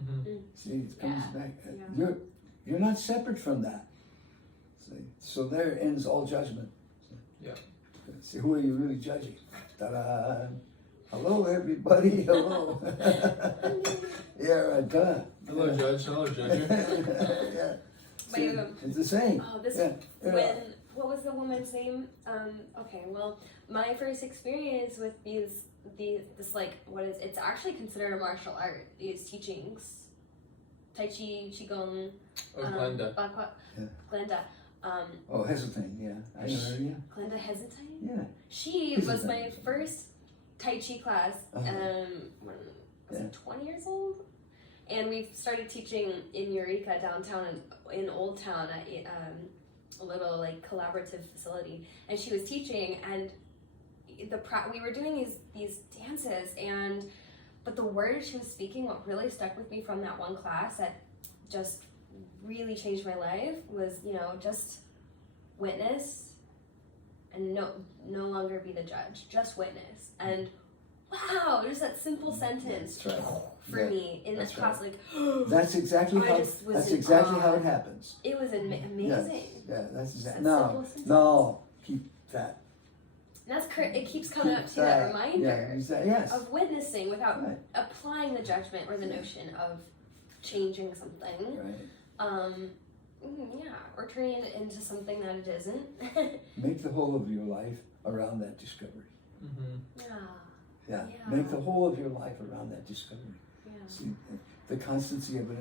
See, it comes back. You're not separate from that. See, so there ends all judgment. Yeah. See, who are you really judging? Ta-da! Hello, everybody. Hello. Duh. Hello, Judge. Hello, Judger. Yeah. See, it's the same. Oh, what was the woman's name? Okay, well, my first experience with it's actually considered a martial art, these teachings. Tai Chi, Qigong, Glenda. Glenda. Hesitine, yeah. I know her, yeah. Glenda Hesitine? Yeah. She was my first Tai Chi class when I was 20 years old. And we started teaching in Eureka downtown in Old Town at a little collaborative facility. And she was teaching, and we were doing these dances, but the words she was speaking, what really stuck with me from that one class that just really changed my life was, just witness and no longer be the judge, just witness. And wow, just that simple sentence for me in this class, that's exactly how it happens. It was amazing. Yes. Yeah, that's exactly. No, keep that. It keeps coming up to that reminder of witnessing without applying the judgment or the notion of changing something. Right. Or turning it into something that it isn't. Make the whole of your life around that discovery. Yeah. Make the whole of your life around that discovery. Yeah. See, the constancy of it,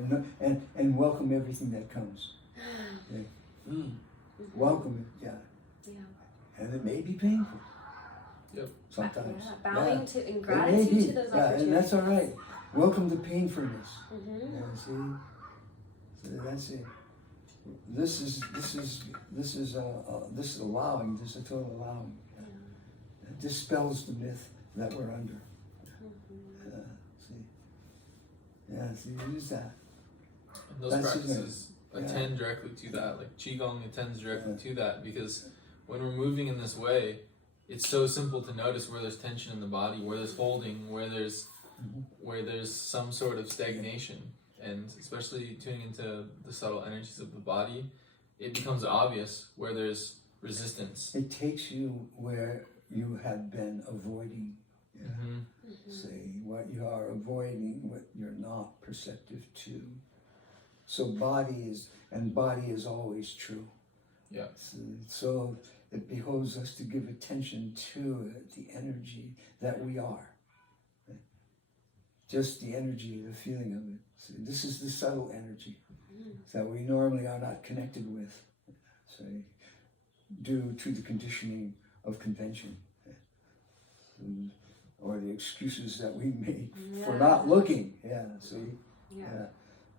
and welcome everything that comes. Okay. Welcome it, yeah. And it may be painful. Yep. Sometimes. Bowing to in gratitude to those opportunities. And that's all right. Welcome the painfulness. See, so that's it. This is allowing. This is a total allowing. It dispels the myth that we're under. See, use that. And those practices attend directly to that. Like Qigong attends directly to that, because when we're moving in this way, it's so simple to notice where there's tension in the body, where there's holding, where there's some sort of stagnation. And especially tuning into the subtle energies of the body, it becomes obvious where there's resistance. It takes you where you have been avoiding. Say what you are avoiding, what you're not perceptive to. So body is always true. Yeah. So it behoves us to give attention to the energy that we are. Just the energy, the feeling of it. So this is the subtle energy that we normally are not connected with, due to the conditioning of convention, or the excuses that we make for not looking.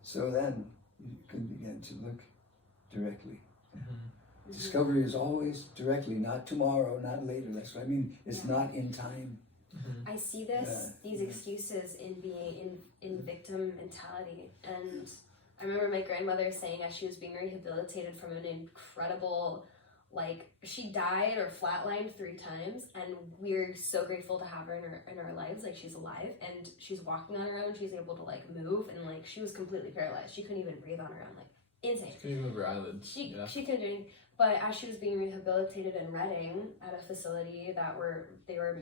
So then you can begin to look directly. Discovery is always directly, not tomorrow, not later. That's what I mean. It's not in time. I see these excuses in being in victim mentality. And I remember my grandmother saying, as she was being rehabilitated from an incredible, she died or flatlined 3 times, and we're so grateful to have her in our lives. She's alive and she's walking on her own. She's able to move, and she was completely paralyzed. She couldn't even breathe on her own. insane. She couldn't even move her eyelids. She couldn't do anything. But as she was being rehabilitated in Reading at a facility they were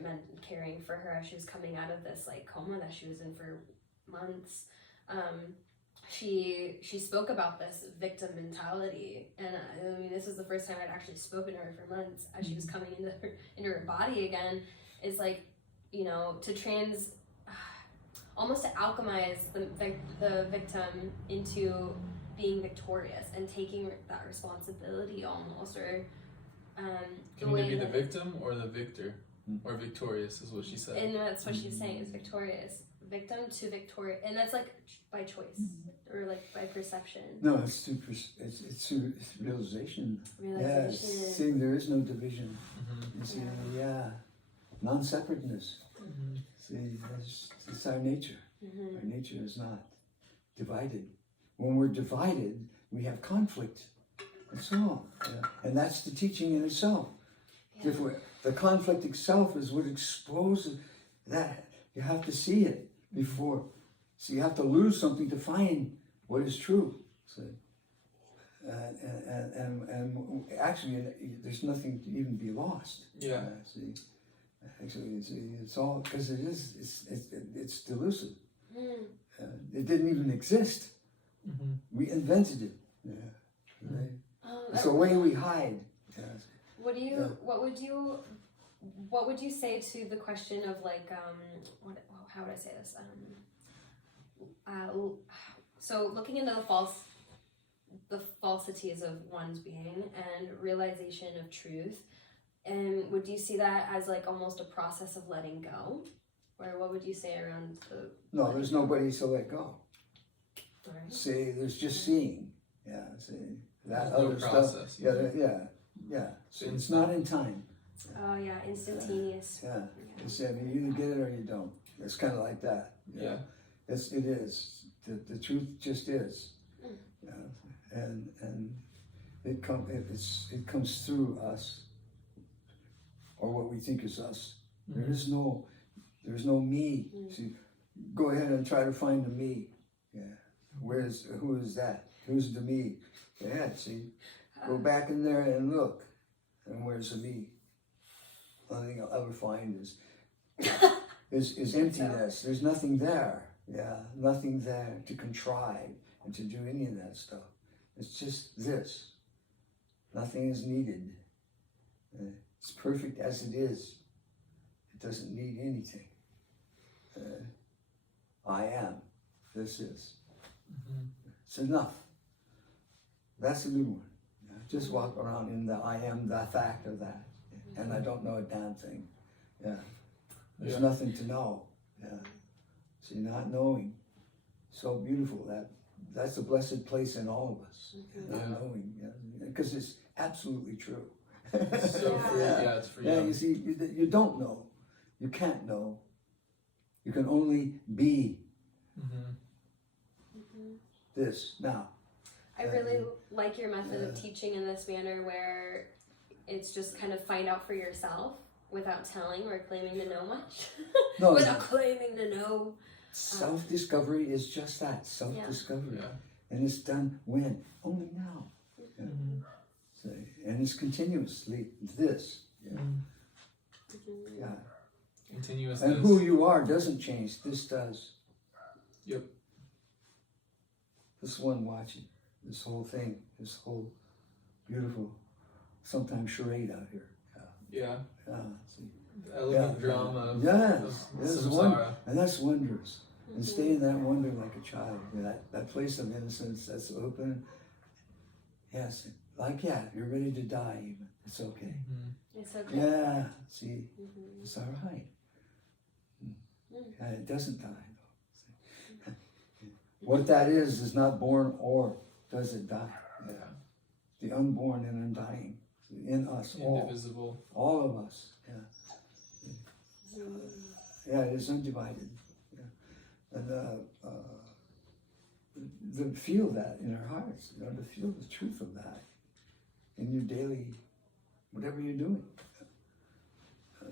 caring for her as she was coming out of this like coma that she was in for months, she spoke about this victim mentality, and I mean this was the first time I'd actually spoken to her for months as she was coming into her body again. Is like, you know, to almost to alchemize the victim into being victorious and taking that responsibility almost, or can you be the victim or the victor, or victorious is what she said. And that's what she's saying, is victorious, victim to victorious, and that's like by choice or like by perception. No, it's through realization. Yeah, seeing there is no division. You see, non-separateness. See, it's our nature. Our nature is not divided. When we're divided, we have conflict. That's all. Yeah. And that's the teaching in itself. Yeah. The conflict itself is what exposes that. You have to see it before. So you have to lose something to find what is true. So, and actually, there's nothing to even be lost. Yeah. See, actually, it's all because it's delusive. It didn't even exist. We invented it. Yeah. Right? It's a way we hide. Yeah. What would you say to the question of like how would I say this? So looking into the falsities of one's being and realization of truth, and would you see that as like almost a process of letting go? Or what would you say around the... No, there's nobody to let go. Right. See, there's just seeing. Yeah, see. That there's other no stuff. process, Yeah. So it's not in time. Oh, yeah, instantaneous. Yeah. It's, you either get it or you don't. It's kind of like that. Yeah. It is. The truth just is. Yeah. And it comes through us, or what we think is us. There's no me. See, go ahead and try to find the me. Yeah. Who is that? Who's the me? Yeah, see. Go back in there and look. And where's the me? The only thing I'll ever find is emptiness. There's nothing there. Yeah. Nothing there to contrive and to do any of that stuff. It's just this. Nothing is needed. It's perfect as it is. It doesn't need anything. I am. This is. It's enough. That's a good one. Yeah, just walk around in the I am, the fact of that. And I don't know a damn thing. Yeah. There's nothing to know. Yeah. See, not knowing. So beautiful. That's a blessed place in all of us. Not knowing. Yeah. Because it's absolutely true. It's so free. Yeah, it's free. Yeah, you see, you don't know. You can't know. You can only be this now. I really like your method of teaching in this manner where it's just kind of find out for yourself without telling or claiming to know much. No, without claiming to know. Self-discovery is just that, self-discovery. Yeah. And it's done when? Only now. Yeah. So, and it's continuously this. Yeah. Yeah. Continuous. And who you are doesn't change. This does. Yep. This one watching, this whole thing, this whole beautiful, sometimes charade out here. Yeah. Yeah. See. The elegant drama. Yes. Samsara. And that's wondrous. And stay in that wonder like a child. That place of innocence that's open. Yes. Like, you're ready to die even. It's okay. It's okay. Yeah. See, it's all right. Yeah, it doesn't die though. What that is not born or does it die. Yeah. The unborn and undying in us all. Indivisible. All of us. Yeah. Yeah, it is undivided. Yeah. And to feel that in our hearts, to feel the truth of that in your daily, whatever you're doing.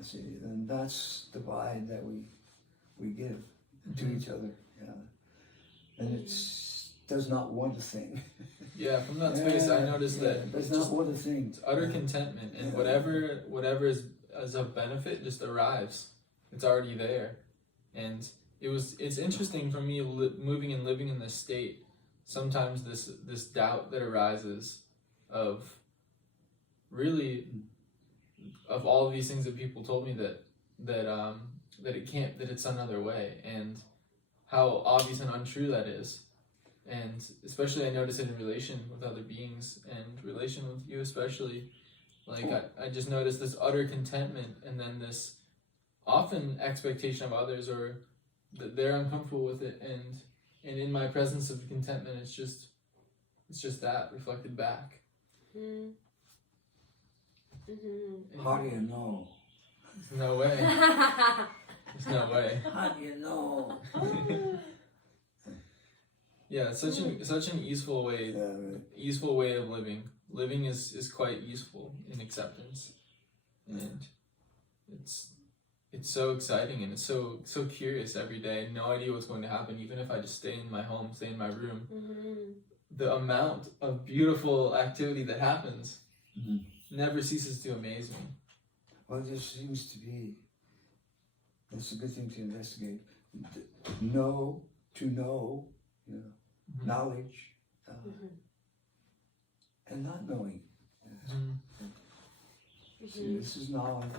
See, and that's the vibe that we give to each other. Yeah. And it's does not want a thing. Yeah, from that space, I noticed that does just not want a thing. it's utter contentment, and whatever is of benefit just arrives. It's already there, and it's interesting for me moving and living in this state. Sometimes this doubt that arises of really of all of these things that people told me that it can't, that it's another way, and how obvious and untrue that is. And especially I notice it in relation with other beings and relation with you especially. Like I just noticed this utter contentment, and then this often expectation of others, or that they're uncomfortable with it, and in my presence of contentment, it's just that reflected back. Mm. Mm-hmm. How do you know? There's no way. There's no way. How do you know? Yeah, it's such an easeful way, easeful way of living. Living is quite easeful in acceptance, and it's so exciting, and it's so curious every day. No idea what's going to happen, even if I just stay in my home, stay in my room. Mm-hmm. The amount of beautiful activity that happens never ceases to amaze me. Well, there seems to be. That's a good thing to investigate. Know, to know, knowledge, and not knowing. See, this is knowledge.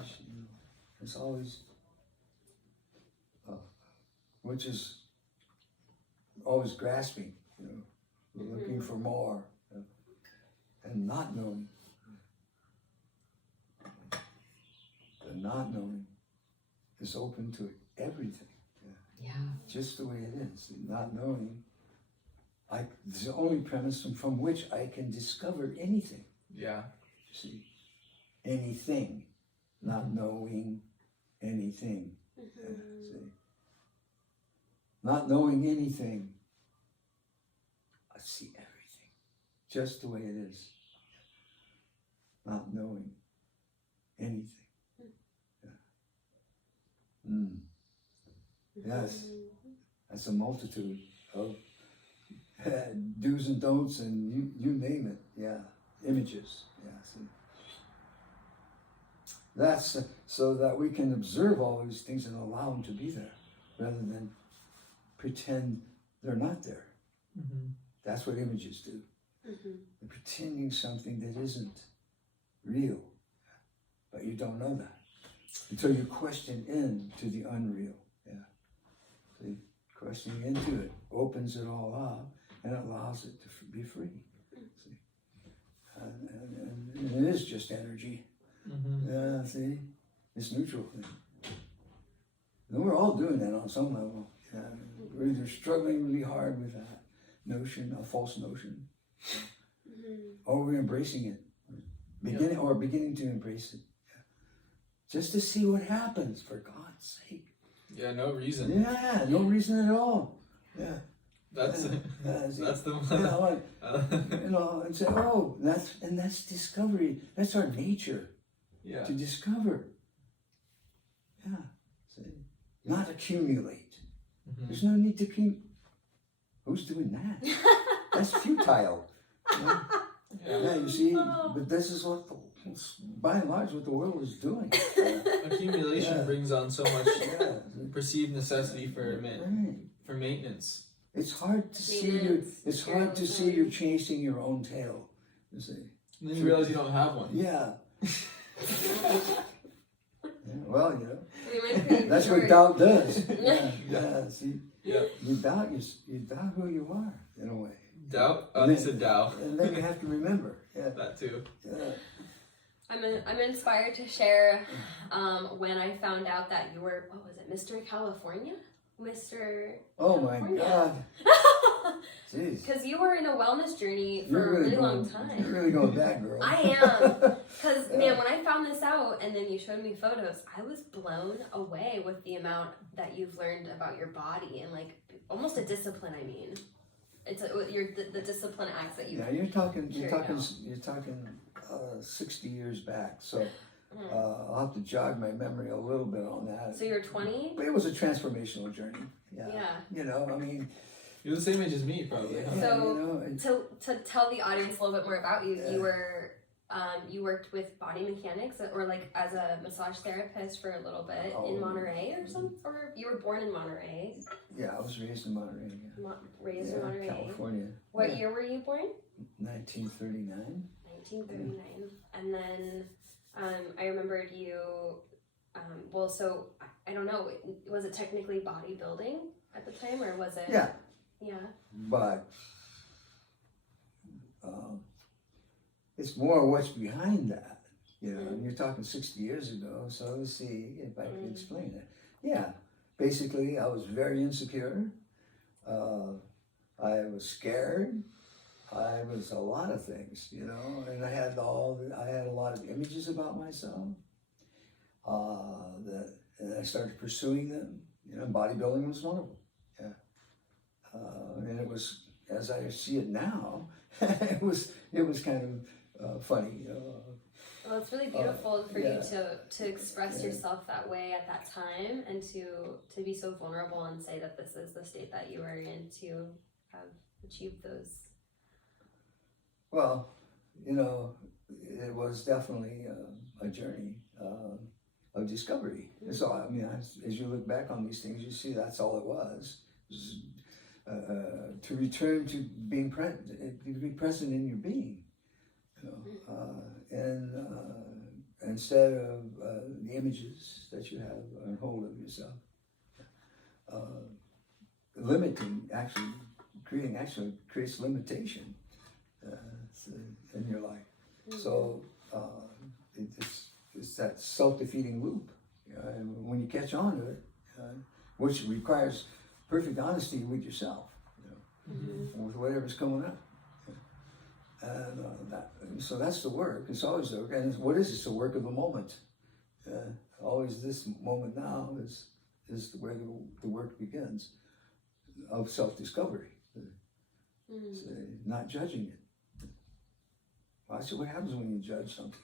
It's always, which is always grasping. We're looking for more, and not knowing. The not knowing is open to everything. Yeah. Just the way it is. Not knowing, it's the only premise from which I can discover anything. Yeah. See, anything, not knowing anything. See, not knowing anything, I see everything, just the way it is. Not knowing anything. Yes, that's a multitude of do's and don'ts, and you name it. Yeah, images. Yeah, see. That's so that we can observe all these things and allow them to be there, rather than pretend they're not there. That's what images do. They're pretending something that isn't real, but you don't know that until you question into the unreal. Yeah, see, questioning into it opens it all up and allows it to be free. See, and it is just energy. Yeah, see, it's neutral thing. And we're all doing that on some level. Yeah, we're either struggling really hard with that notion, a false notion, or we're embracing it, beginning to embrace it, just to see what happens. For God's sake. Yeah, no reason. Yeah, no reason at all. Yeah. That's that's the one. And say, oh, that's discovery. That's our nature. Yeah. To discover. Yeah. See, not accumulate. There's no need to keep. Who's doing that? That's futile. Yeah, you see, but this is what, by and large, what the world is doing. Accumulation brings on so much perceived necessity for maintenance. It's hard to see you're chasing your own tail. You see. And then you realize you don't have one. Yeah. Well, that's what doubt does. Yeah. See. Yeah. You doubt who you are in a way. Doubt? Oh, they said doubt. And then you have to remember. Yeah. That too. Yeah. I'm inspired to share when I found out that you were, what was it, Mr. California? Mr. Oh California. my God. Jeez. Because you were in a wellness journey for a really long time. You're really going back, girl. I am. Because, man, when I found this out and then you showed me photos, I was blown away with the amount that you've learned about your body and, like, almost a discipline, I mean. It's the discipline acts that you. Yeah, you're talking 60 years back. So I'll have to jog my memory a little bit on that. So you were 20? But it was a transformational journey. Yeah. You know, I mean, You're the same age as me, probably. Huh? So to tell the audience a little bit more about you, you worked with body mechanics or like as a massage therapist for a little bit in Monterey or something, or you were born in Monterey. Yeah, I was raised in Monterey. Raised in Monterey, California. What year were you born? 1939. 1939, and then I remembered you. So I don't know. Was it technically bodybuilding at the time, or was it? Yeah. Yeah. But it's more what's behind that, and you're talking 60 years ago, so let's see if I can explain it. Yeah, basically I was very insecure, I was scared, I was a lot of things, and I had a lot of images about myself, and I started pursuing them, bodybuilding was one of them, and it was, as I see it now, it was kind of funny. Well, it's really beautiful for you to express yourself that way at that time, and to be so vulnerable and say that this is the state that you are in, to have achieved those. Well, it was definitely a journey of discovery. So, I mean, as you look back on these things, you see that's all it was. To return to being to be present in your being, and instead of the images that you have on hold of yourself, creates limitation in your life. So it's that self-defeating loop, and when you catch on to it, which requires perfect honesty with yourself, with whatever's coming up. And so that's the work. It's always the work. And what is it? It's the work of the moment. Always this moment now is where the work begins of self-discovery. So not judging it. Well, that's what happens when you judge something.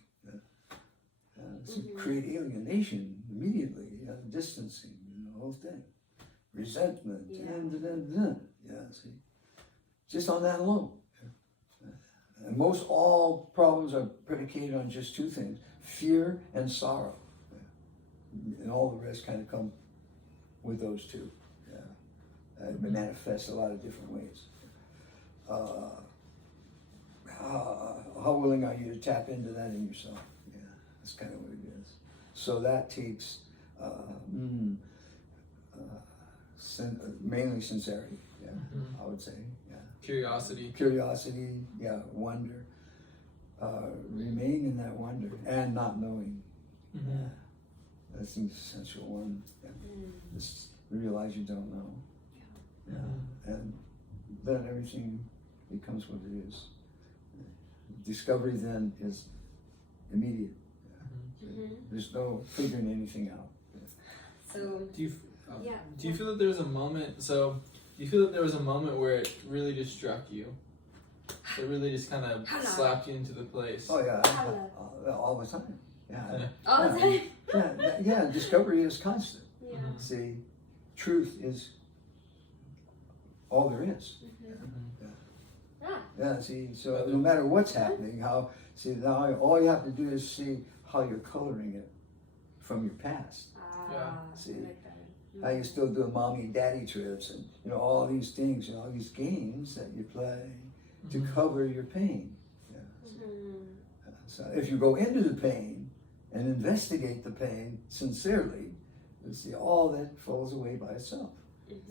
So you create alienation immediately, distancing, the whole thing. Resentment, see, just on that alone. And most all problems are predicated on just two things: fear and sorrow, and all the rest kind of come with those two. It manifests a lot of different ways. How willing are you to tap into that in yourself? Yeah, that's kind of what it is. So that takes mainly sincerity, I would say, Curiosity, wonder, remain in that wonder, and not knowing. That's the essential one. Just realize you don't know, and then everything becomes what it is. Discovery then is immediate. There's no figuring anything out. So do you feel that there's a moment? So do you feel that there was a moment where it really just struck you? It really just kind of slapped you into the place. Oh yeah, all the time. Yeah. All the time. Yeah. Discovery is constant. Yeah. See, truth is all there is. Yeah. See, so no matter what's happening, now all you have to do is see how you're coloring it from your past. See, how you still doing mommy and daddy trips, and all these things, all these games that you play to cover your pain. So if you go into the pain and investigate the pain sincerely, you see all that falls away by itself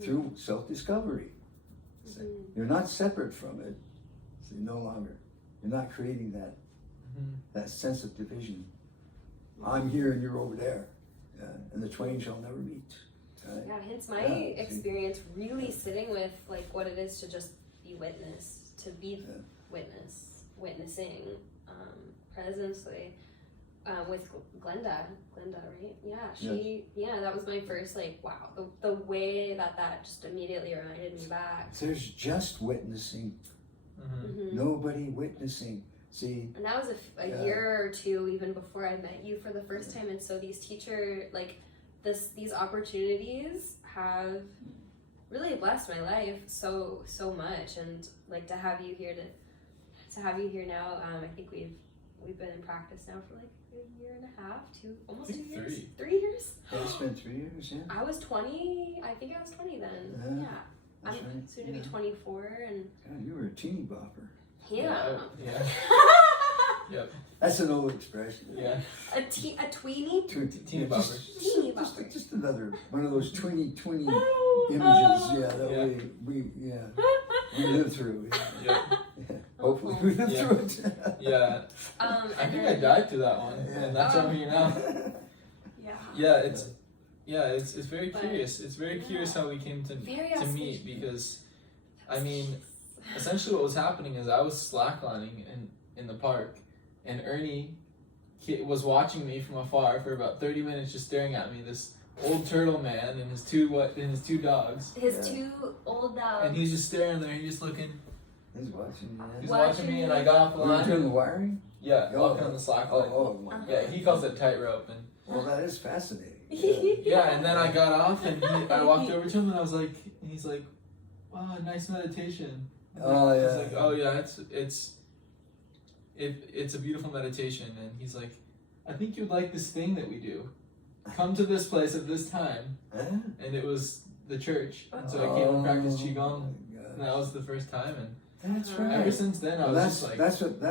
through self-discovery. You're not separate from it. See, no longer. You're not creating that sense of division. I'm here and you're over there, and the twain shall never meet. Right? Yeah, hence my experience really sitting with like what it is to just be witnessed, to be witnessing presently with Glenda, right? Yeah, that was my first wow, the way that just immediately reminded me back. There's just witnessing, nobody witnessing. See, and that was a year or two even before I met you for the first time, and so these opportunities have really blessed my life so much, and like to have you here now. I think we've been in practice now for like a year and a half, almost 2 years. 3 years. Yeah, it's been 3 years. Yeah. I was 20. I think I was 20 then. Yeah. I'm right. soon to be 24, and God, you were a teeny bopper. yeah. Yep. That's an old expression. Yeah. A tweenie. Teeny bopper. Teeny bopper. Just another one of those tweeny images. Oh. Yeah, that we live through. Yeah. Hopefully we live through it. Yeah. I think I died to that one, and that's why I'm here now. Yeah. It's very curious. It's very curious how we came to meet, because I mean, essentially what was happening is I was slacklining in the park, and Ernie was watching me from afar for about 30 minutes, just staring at me. This old turtle man and his two dogs. His 2 old dogs. And he's just staring there. He's just looking. He's watching. Yeah. He's watching me, and I got off the line. Were you doing the wiring? Yeah, walking on the slack line. Yeah, he calls it tightrope. And well, that is fascinating. yeah, and then I got off, and I walked over to him, and I was like, and he's like, "Wow, nice meditation." Oh yeah. I was like, "Oh yeah, it's a beautiful meditation." And he's like, "I think you'd like this thing that we do. Come to this place at this time." And it was the church, and so I came and practiced qigong, and that was the first time. And that's right. ever since then, I was just like, that's what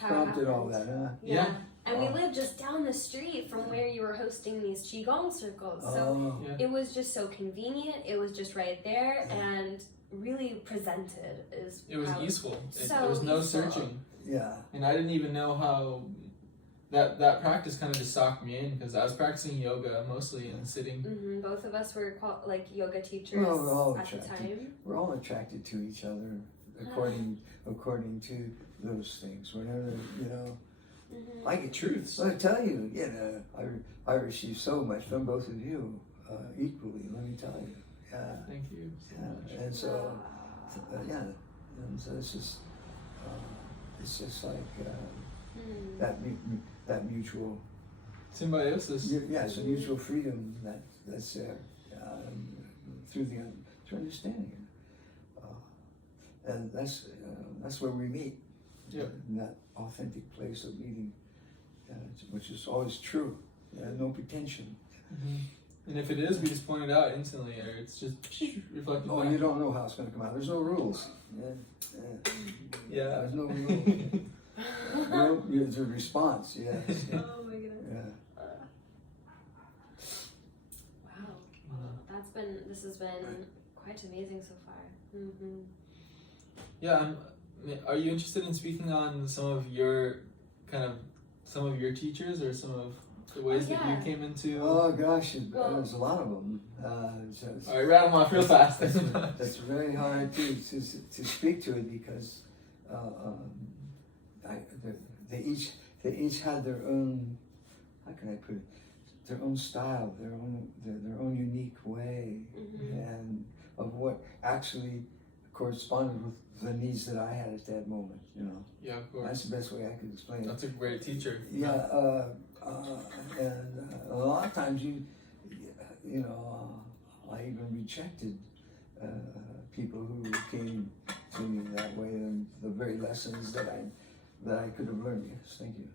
prompted all that, huh? Yeah. And we lived just down the street from where you were hosting these qigong circles, so it was just so convenient. It was just right there, and really presented. It was useful. There was no searching. Yeah. And I didn't even know how that practice kind of just socked me in, because I was practicing yoga mostly and sitting. Mm-hmm. Both of us were like yoga teachers at the time. We're all attracted to each other according to those things. Whenever I get truths. I tell you, I receive so much from both of you equally. Let me tell you. Yeah. Thank you so much. And so, and so it's just like that mutual symbiosis. Yeah, it's a mutual freedom that's there through understanding, and that's where we meet. Yep. In that authentic place of meeting, which is always true. No pretension. Mm-hmm. And if it is, we just point it out instantly, or it's just reflected. Oh, back. you don't know how it's going to come out. There's no rules. Yeah. There's no rules. It's a response. Yes. Oh my goodness. Yeah. Wow. This has been quite amazing so far. Mm-hmm. Yeah. Are you interested in speaking on some of your teachers, or some of the ways that you came into? Oh gosh, there's a lot of them. All right, rattle them off real fast. That's very hard to speak to it, because they each had their own. How can I put it? Their own style, their own unique way, and of what actually corresponded with the needs that I had at that moment. Yeah, of course. That's the best way I could explain it. That's a great teacher. Yeah, and a lot of times I even rejected people who came to me that way, and the very lessons that I could have learned. Yes, thank you.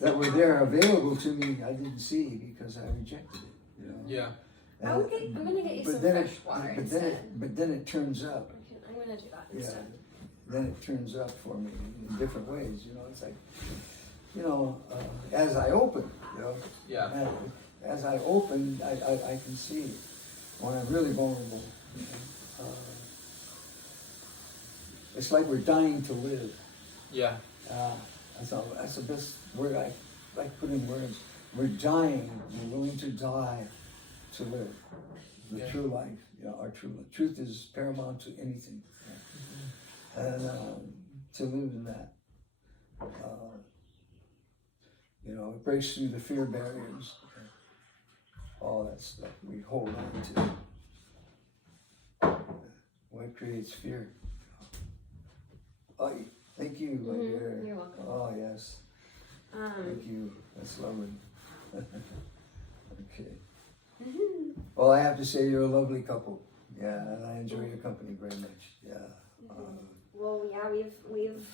That were there available to me, I didn't see because I rejected it. Yeah. I'm gonna get you some fresh water instead. But then it turns up. I'm gonna do that instead. Then it turns up for me in different ways. It's like, as I open, Yeah. As I open, I can see when I'm really vulnerable. It's like we're dying to live. Yeah. That's the best word I like put in words. We're dying. We're willing to die to live the true life. Our true life. Truth is paramount to anything, and to live in that. It breaks through the fear barriers. All that stuff we hold on to. What creates fear? Oh, thank you, my dear. You're welcome. Oh, yes. Thank you. That's lovely. Okay. Well, I have to say you're a lovely couple. Yeah, and I enjoy your company very much. Yeah. Well, yeah, we've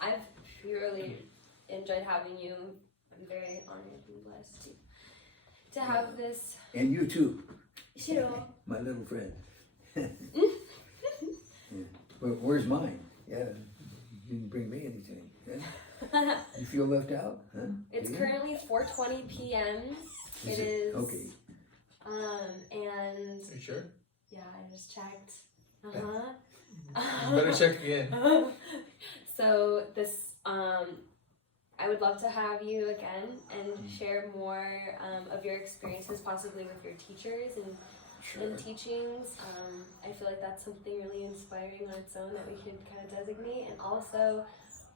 I've purely enjoyed having you. I'm very honored and blessed to have this. And you too, Shiro. my little friend. Yeah. But where's mine? Yeah, you didn't bring me anything. Yeah? You feel left out? Huh? It's Yeah? currently 4:20 p.m. It is. Okay. And Are you sure? yeah, I just checked. You better check again. So this, I would love to have you again and share more of your experiences, possibly with your teachers and teachings. I feel like that's something really inspiring on its own that we could kind of designate. And also,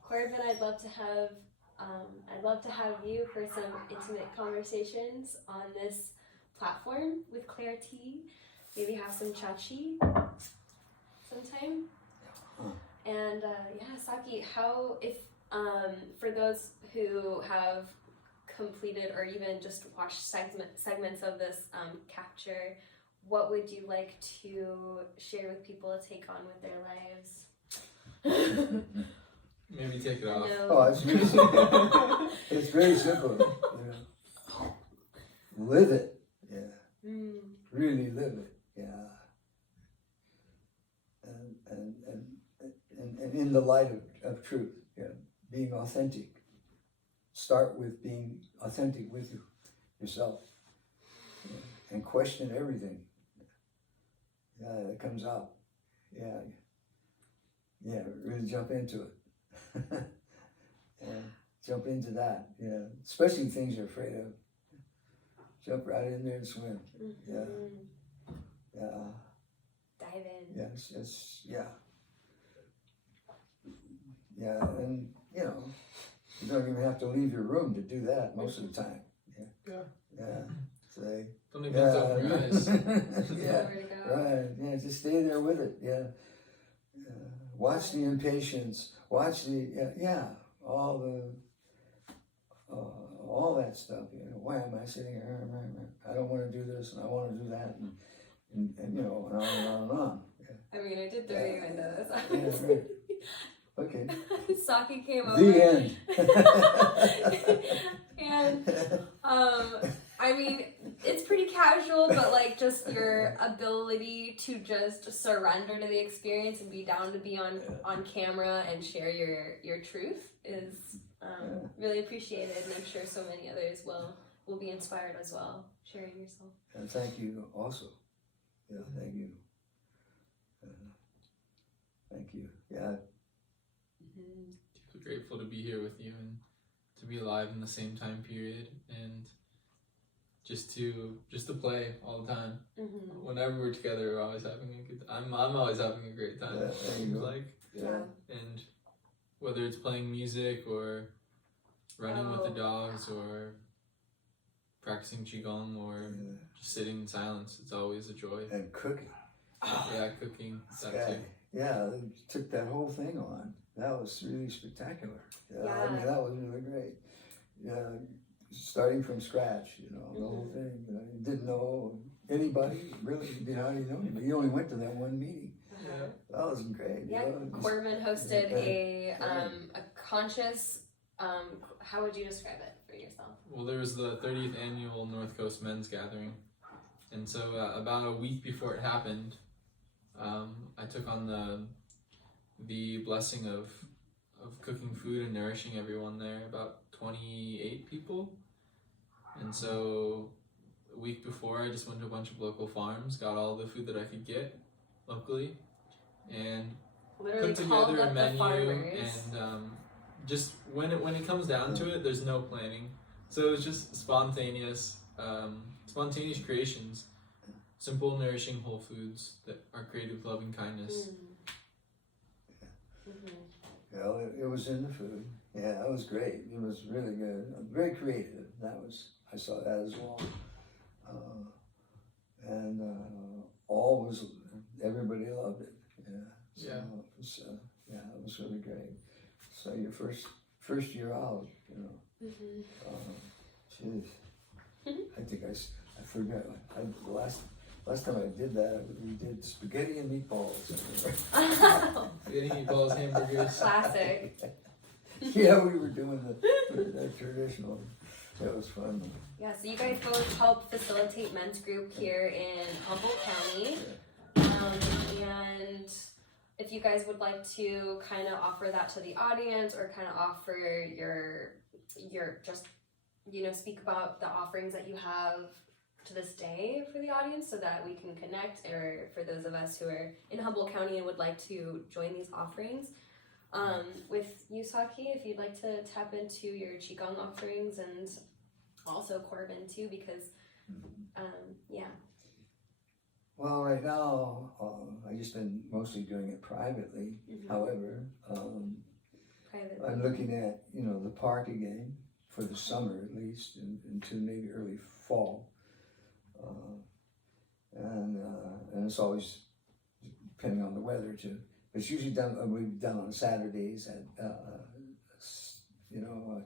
Corbin, I'd love to have you for some intimate conversations on this platform with ClairiTea. Maybe have some chachi sometime. And yeah, Saki, how, if for those who have completed or even just watched segments of this capture, what would you like to share with people to take on with their lives? Maybe take it off. No. Oh, it's very simple. It's very simple. You know. Live it. Yeah. Really live it. Yeah. And in the light of truth, yeah, being authentic. Start with being authentic with yourself, yeah, and question everything. Yeah, that comes out. Yeah, yeah, really jump into it. Yeah, jump into that. Yeah, especially things you're afraid of. Jump right in there and swim. Yeah, yeah. Dive in. Yes, yes, yeah. Yeah, and you know, you don't even have to leave your room to do that most of the time. Yeah. Yeah. So, Don't even have to open your eyes. Yeah. Right. Yeah. Just stay there with it. Yeah. Watch the impatience. Watch the all that stuff. You know, why am I sitting here? I don't want to do this, and I want to do that, and you know, and on and on and on. Yeah. I mean, I did throw you into this. Yeah, right. Okay. Saki came over. The end. And I mean, it's pretty casual, but like just your ability to just surrender to the experience and be down to be on camera and share your truth is really appreciated, and I'm sure so many others will be inspired as well, sharing yourself. And thank you also. Yeah, thank you. Thank you. Yeah. Grateful to be here with you and to be alive in the same time period, and just to play all the time. Whenever we're together, we're always having a good. I'm always having a great time. It seems like. Yeah. And whether it's playing music or running with the dogs or practicing qigong or just sitting in silence, it's always a joy. And cooking. Yeah, cooking. That too. Yeah, they took that whole thing on. That was really spectacular. Yeah, I mean, that was really great. Yeah, starting from scratch, you know, the whole thing. You know, you didn't know anybody, really. How do you know anybody? You only went to that one meeting. Yeah. That was great. Yeah, you know, Corbin hosted a conscious, how would you describe it for yourself? Well, there was the 30th annual North Coast Men's Gathering. And so about a week before it happened, I took on the blessing of cooking food and nourishing everyone there, about 28 people. And so a week before, I just went to a bunch of local farms, got all the food that I could get locally, and Literally put together a menu. And just when it comes down to it, there's no planning. So it was just spontaneous creations, simple, nourishing whole foods that are created with loving kindness. Yeah, it was in the food. Yeah, it was great. It was really good. Very creative. I saw that as well. And everybody loved it. Yeah. So it was really great. So your first year out, you know. Geez. I think I forget. The last time I did that, we did spaghetti and meatballs. Spaghetti, meatballs, hamburgers. Classic. Yeah, we were doing the traditional. That was fun. Yeah, so you guys both help facilitate men's group here in Humboldt County. And if you guys would like to kind of offer that to the audience or kind of offer your just, you know, speak about the offerings that you have to this day for the audience so that we can connect, or for those of us who are in Humboldt County and would like to join these offerings. With you, Saki, if you'd like to tap into your Qigong offerings, and also Corbin too, because, yeah. Well, right now, I've just been mostly doing it privately. However, Privately. I'm looking at, you know, the park again for the summer at least, into maybe early fall. And it's always depending on the weather too. It's usually done. We've done on Saturdays at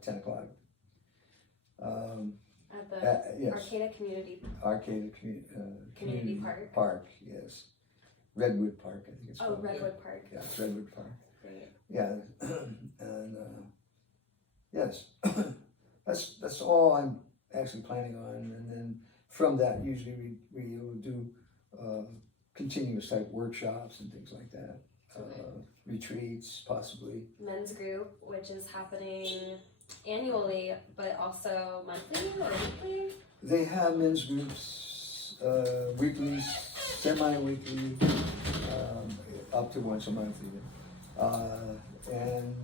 10 o'clock. At the Yes. Arcata Community Community Park. Yes, Redwood Park. I think it's called. Redwood Park. Yeah, it's Redwood Park. Great. Yeah, and yes, that's all I'm actually planning on, and then from that, usually we will do continuous type workshops and things like that, retreats possibly. Men's group, which is happening annually, but also monthly or weekly. They have men's groups, weekly, semi-weekly, up to once a month even. And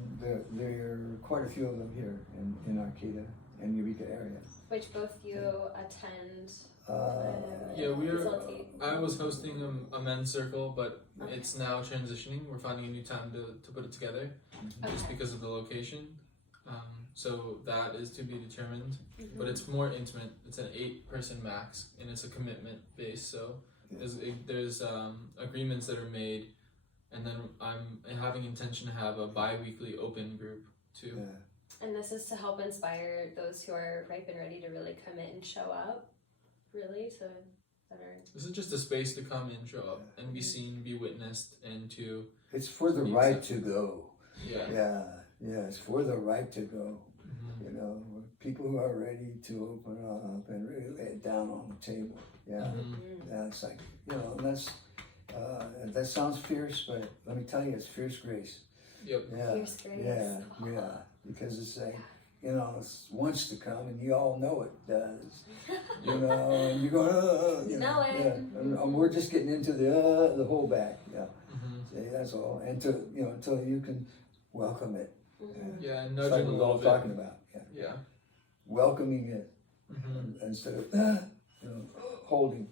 there are quite a few of them here in Arcata and Eureka area. Which both you attend. Yeah, facilitate. I was hosting a men's circle, but it's now transitioning. We're finding a new time to put it together, just because of the location. So that is to be determined, but it's more intimate. It's an 8-person max, and it's a commitment base. So there's agreements that are made, and then I'm having intention to have a bi-weekly open group too. Yeah. And this is to help inspire those who are ripe and ready to really commit and show up. Really, so that are. This is just a space to come and show up and be seen, be witnessed, and to. It's for the right to go. Yeah. Yeah, it's for the right to go. You know, people who are ready to open up and really lay it down on the table. Yeah, yeah, it's like, you know, and that's that sounds fierce, but let me tell you, it's fierce grace. Yep. Yeah. Fierce grace. Yeah, because it's like, you know, it wants to come, and you all know it does. You know, and you go, you know it. Yeah. And we're just getting into the whole back. Yeah. See, that's all, and until you can welcome it. Yeah, and It's nudging like a we're all little bit. talking about. Yeah. Welcoming it instead of holding.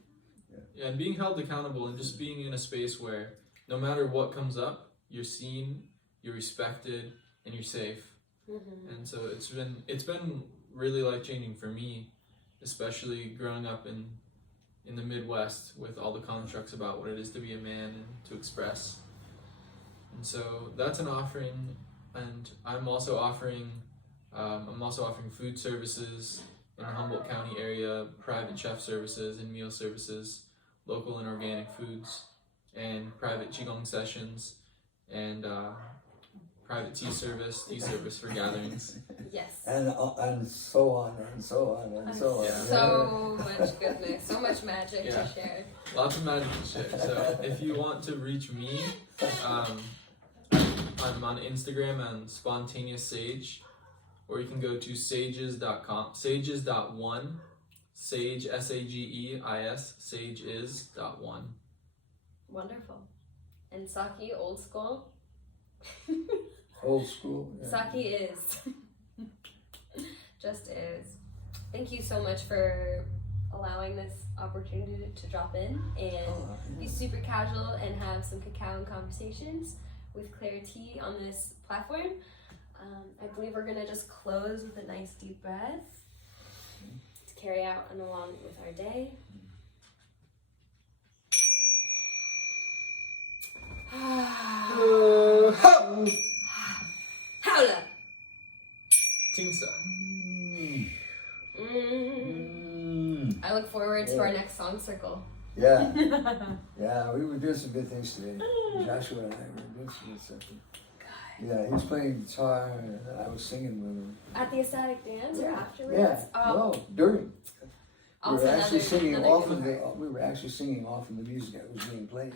Yeah, and being held accountable and just being in a space where no matter what comes up, you're seen, you're respected, and you're safe. And so it's been really life-changing for me, especially growing up in the Midwest with all the constructs about what it is to be a man and to express. And so that's an offering, and I'm also offering food services in the Humboldt County area, private chef services and meal services, local and organic foods, and private Qigong sessions, and private tea service for gatherings. Yes. And so on and so on and so on. Yeah. So much goodness, so much magic to share. Lots of magic to share. So if you want to reach me, I'm on Instagram on Spontaneous Sage, or you can go to sages.com, sages.one, sage, SAGEIS, sageis.one. Wonderful. And Saki, old school. Old school. Yeah. Saki is. Just is. Thank you so much for allowing this opportunity to drop in and be super casual and have some cacao and conversations with ClairiTea on this platform. I believe we're gonna just close with a nice deep breath to carry out and along with our day. Howla! Tingsa. I look forward to our next song circle. Yeah. Yeah, we were doing some good things today. Joshua and I were doing some good stuff. Yeah, he was playing guitar and I was singing with him. At the ecstatic dance or afterwards? Yeah, no, during. We Also were actually singing off good of part. we were actually singing off of the music that was being played.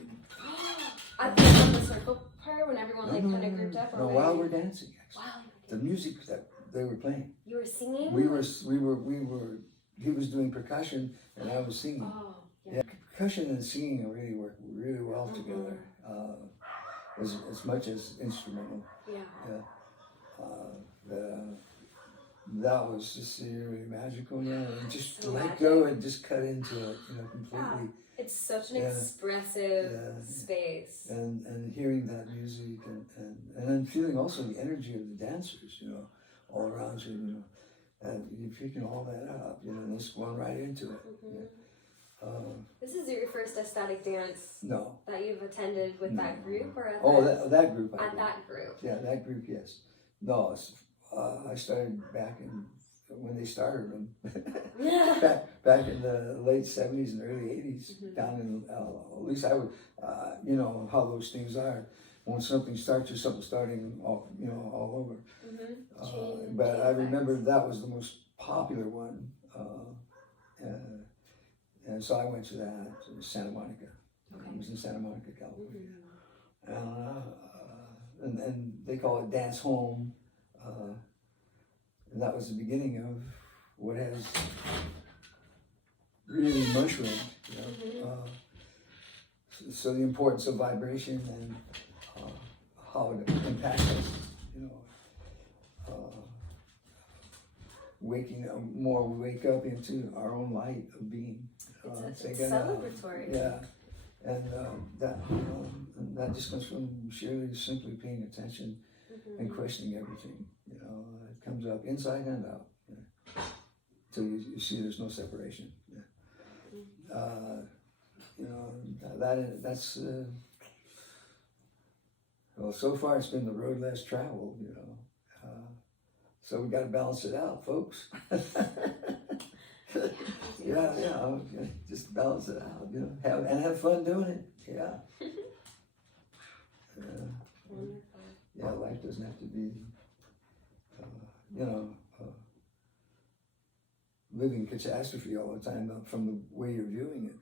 At the end of the circle part when everyone like kind of grouped up? No, Or while we're dancing, actually. Wow. The music that they were playing. You were singing? He was doing percussion and I was singing. Oh, Yeah, percussion and singing really work really well together, as much as instrumental. Yeah. That was just really magical, yeah. And just So let magic. go and just cut into it, completely. It's such an expressive space. And hearing that music and then feeling also the energy of the dancers, all around you, and you're picking all that up, and just going right into it. This is your first ecstatic dance No. that you've attended with that group or at that group. at that group? Yeah, that group, yes. No, I started back when they started them, back in the late 70s and early 80s, down in, at least I would, how those things are. When something starts, there's something starting all over. But I remember that was the most popular one. And so I went to that in Santa Monica. It was in Santa Monica, California. And they call it Dance Home. And that was the beginning of what has really mushroomed. So the importance of vibration and how it impacts us. We wake up into our own light of being. It's celebratory. Yeah, and that just comes from sheerly simply paying attention and questioning everything. It comes up inside and out. Till you see there's no separation. That's well. So far, it's been the road less traveled. So we got to balance it out, folks. Just balance it out, have fun doing it. Life doesn't have to be, living catastrophe all the time from the way you're viewing it.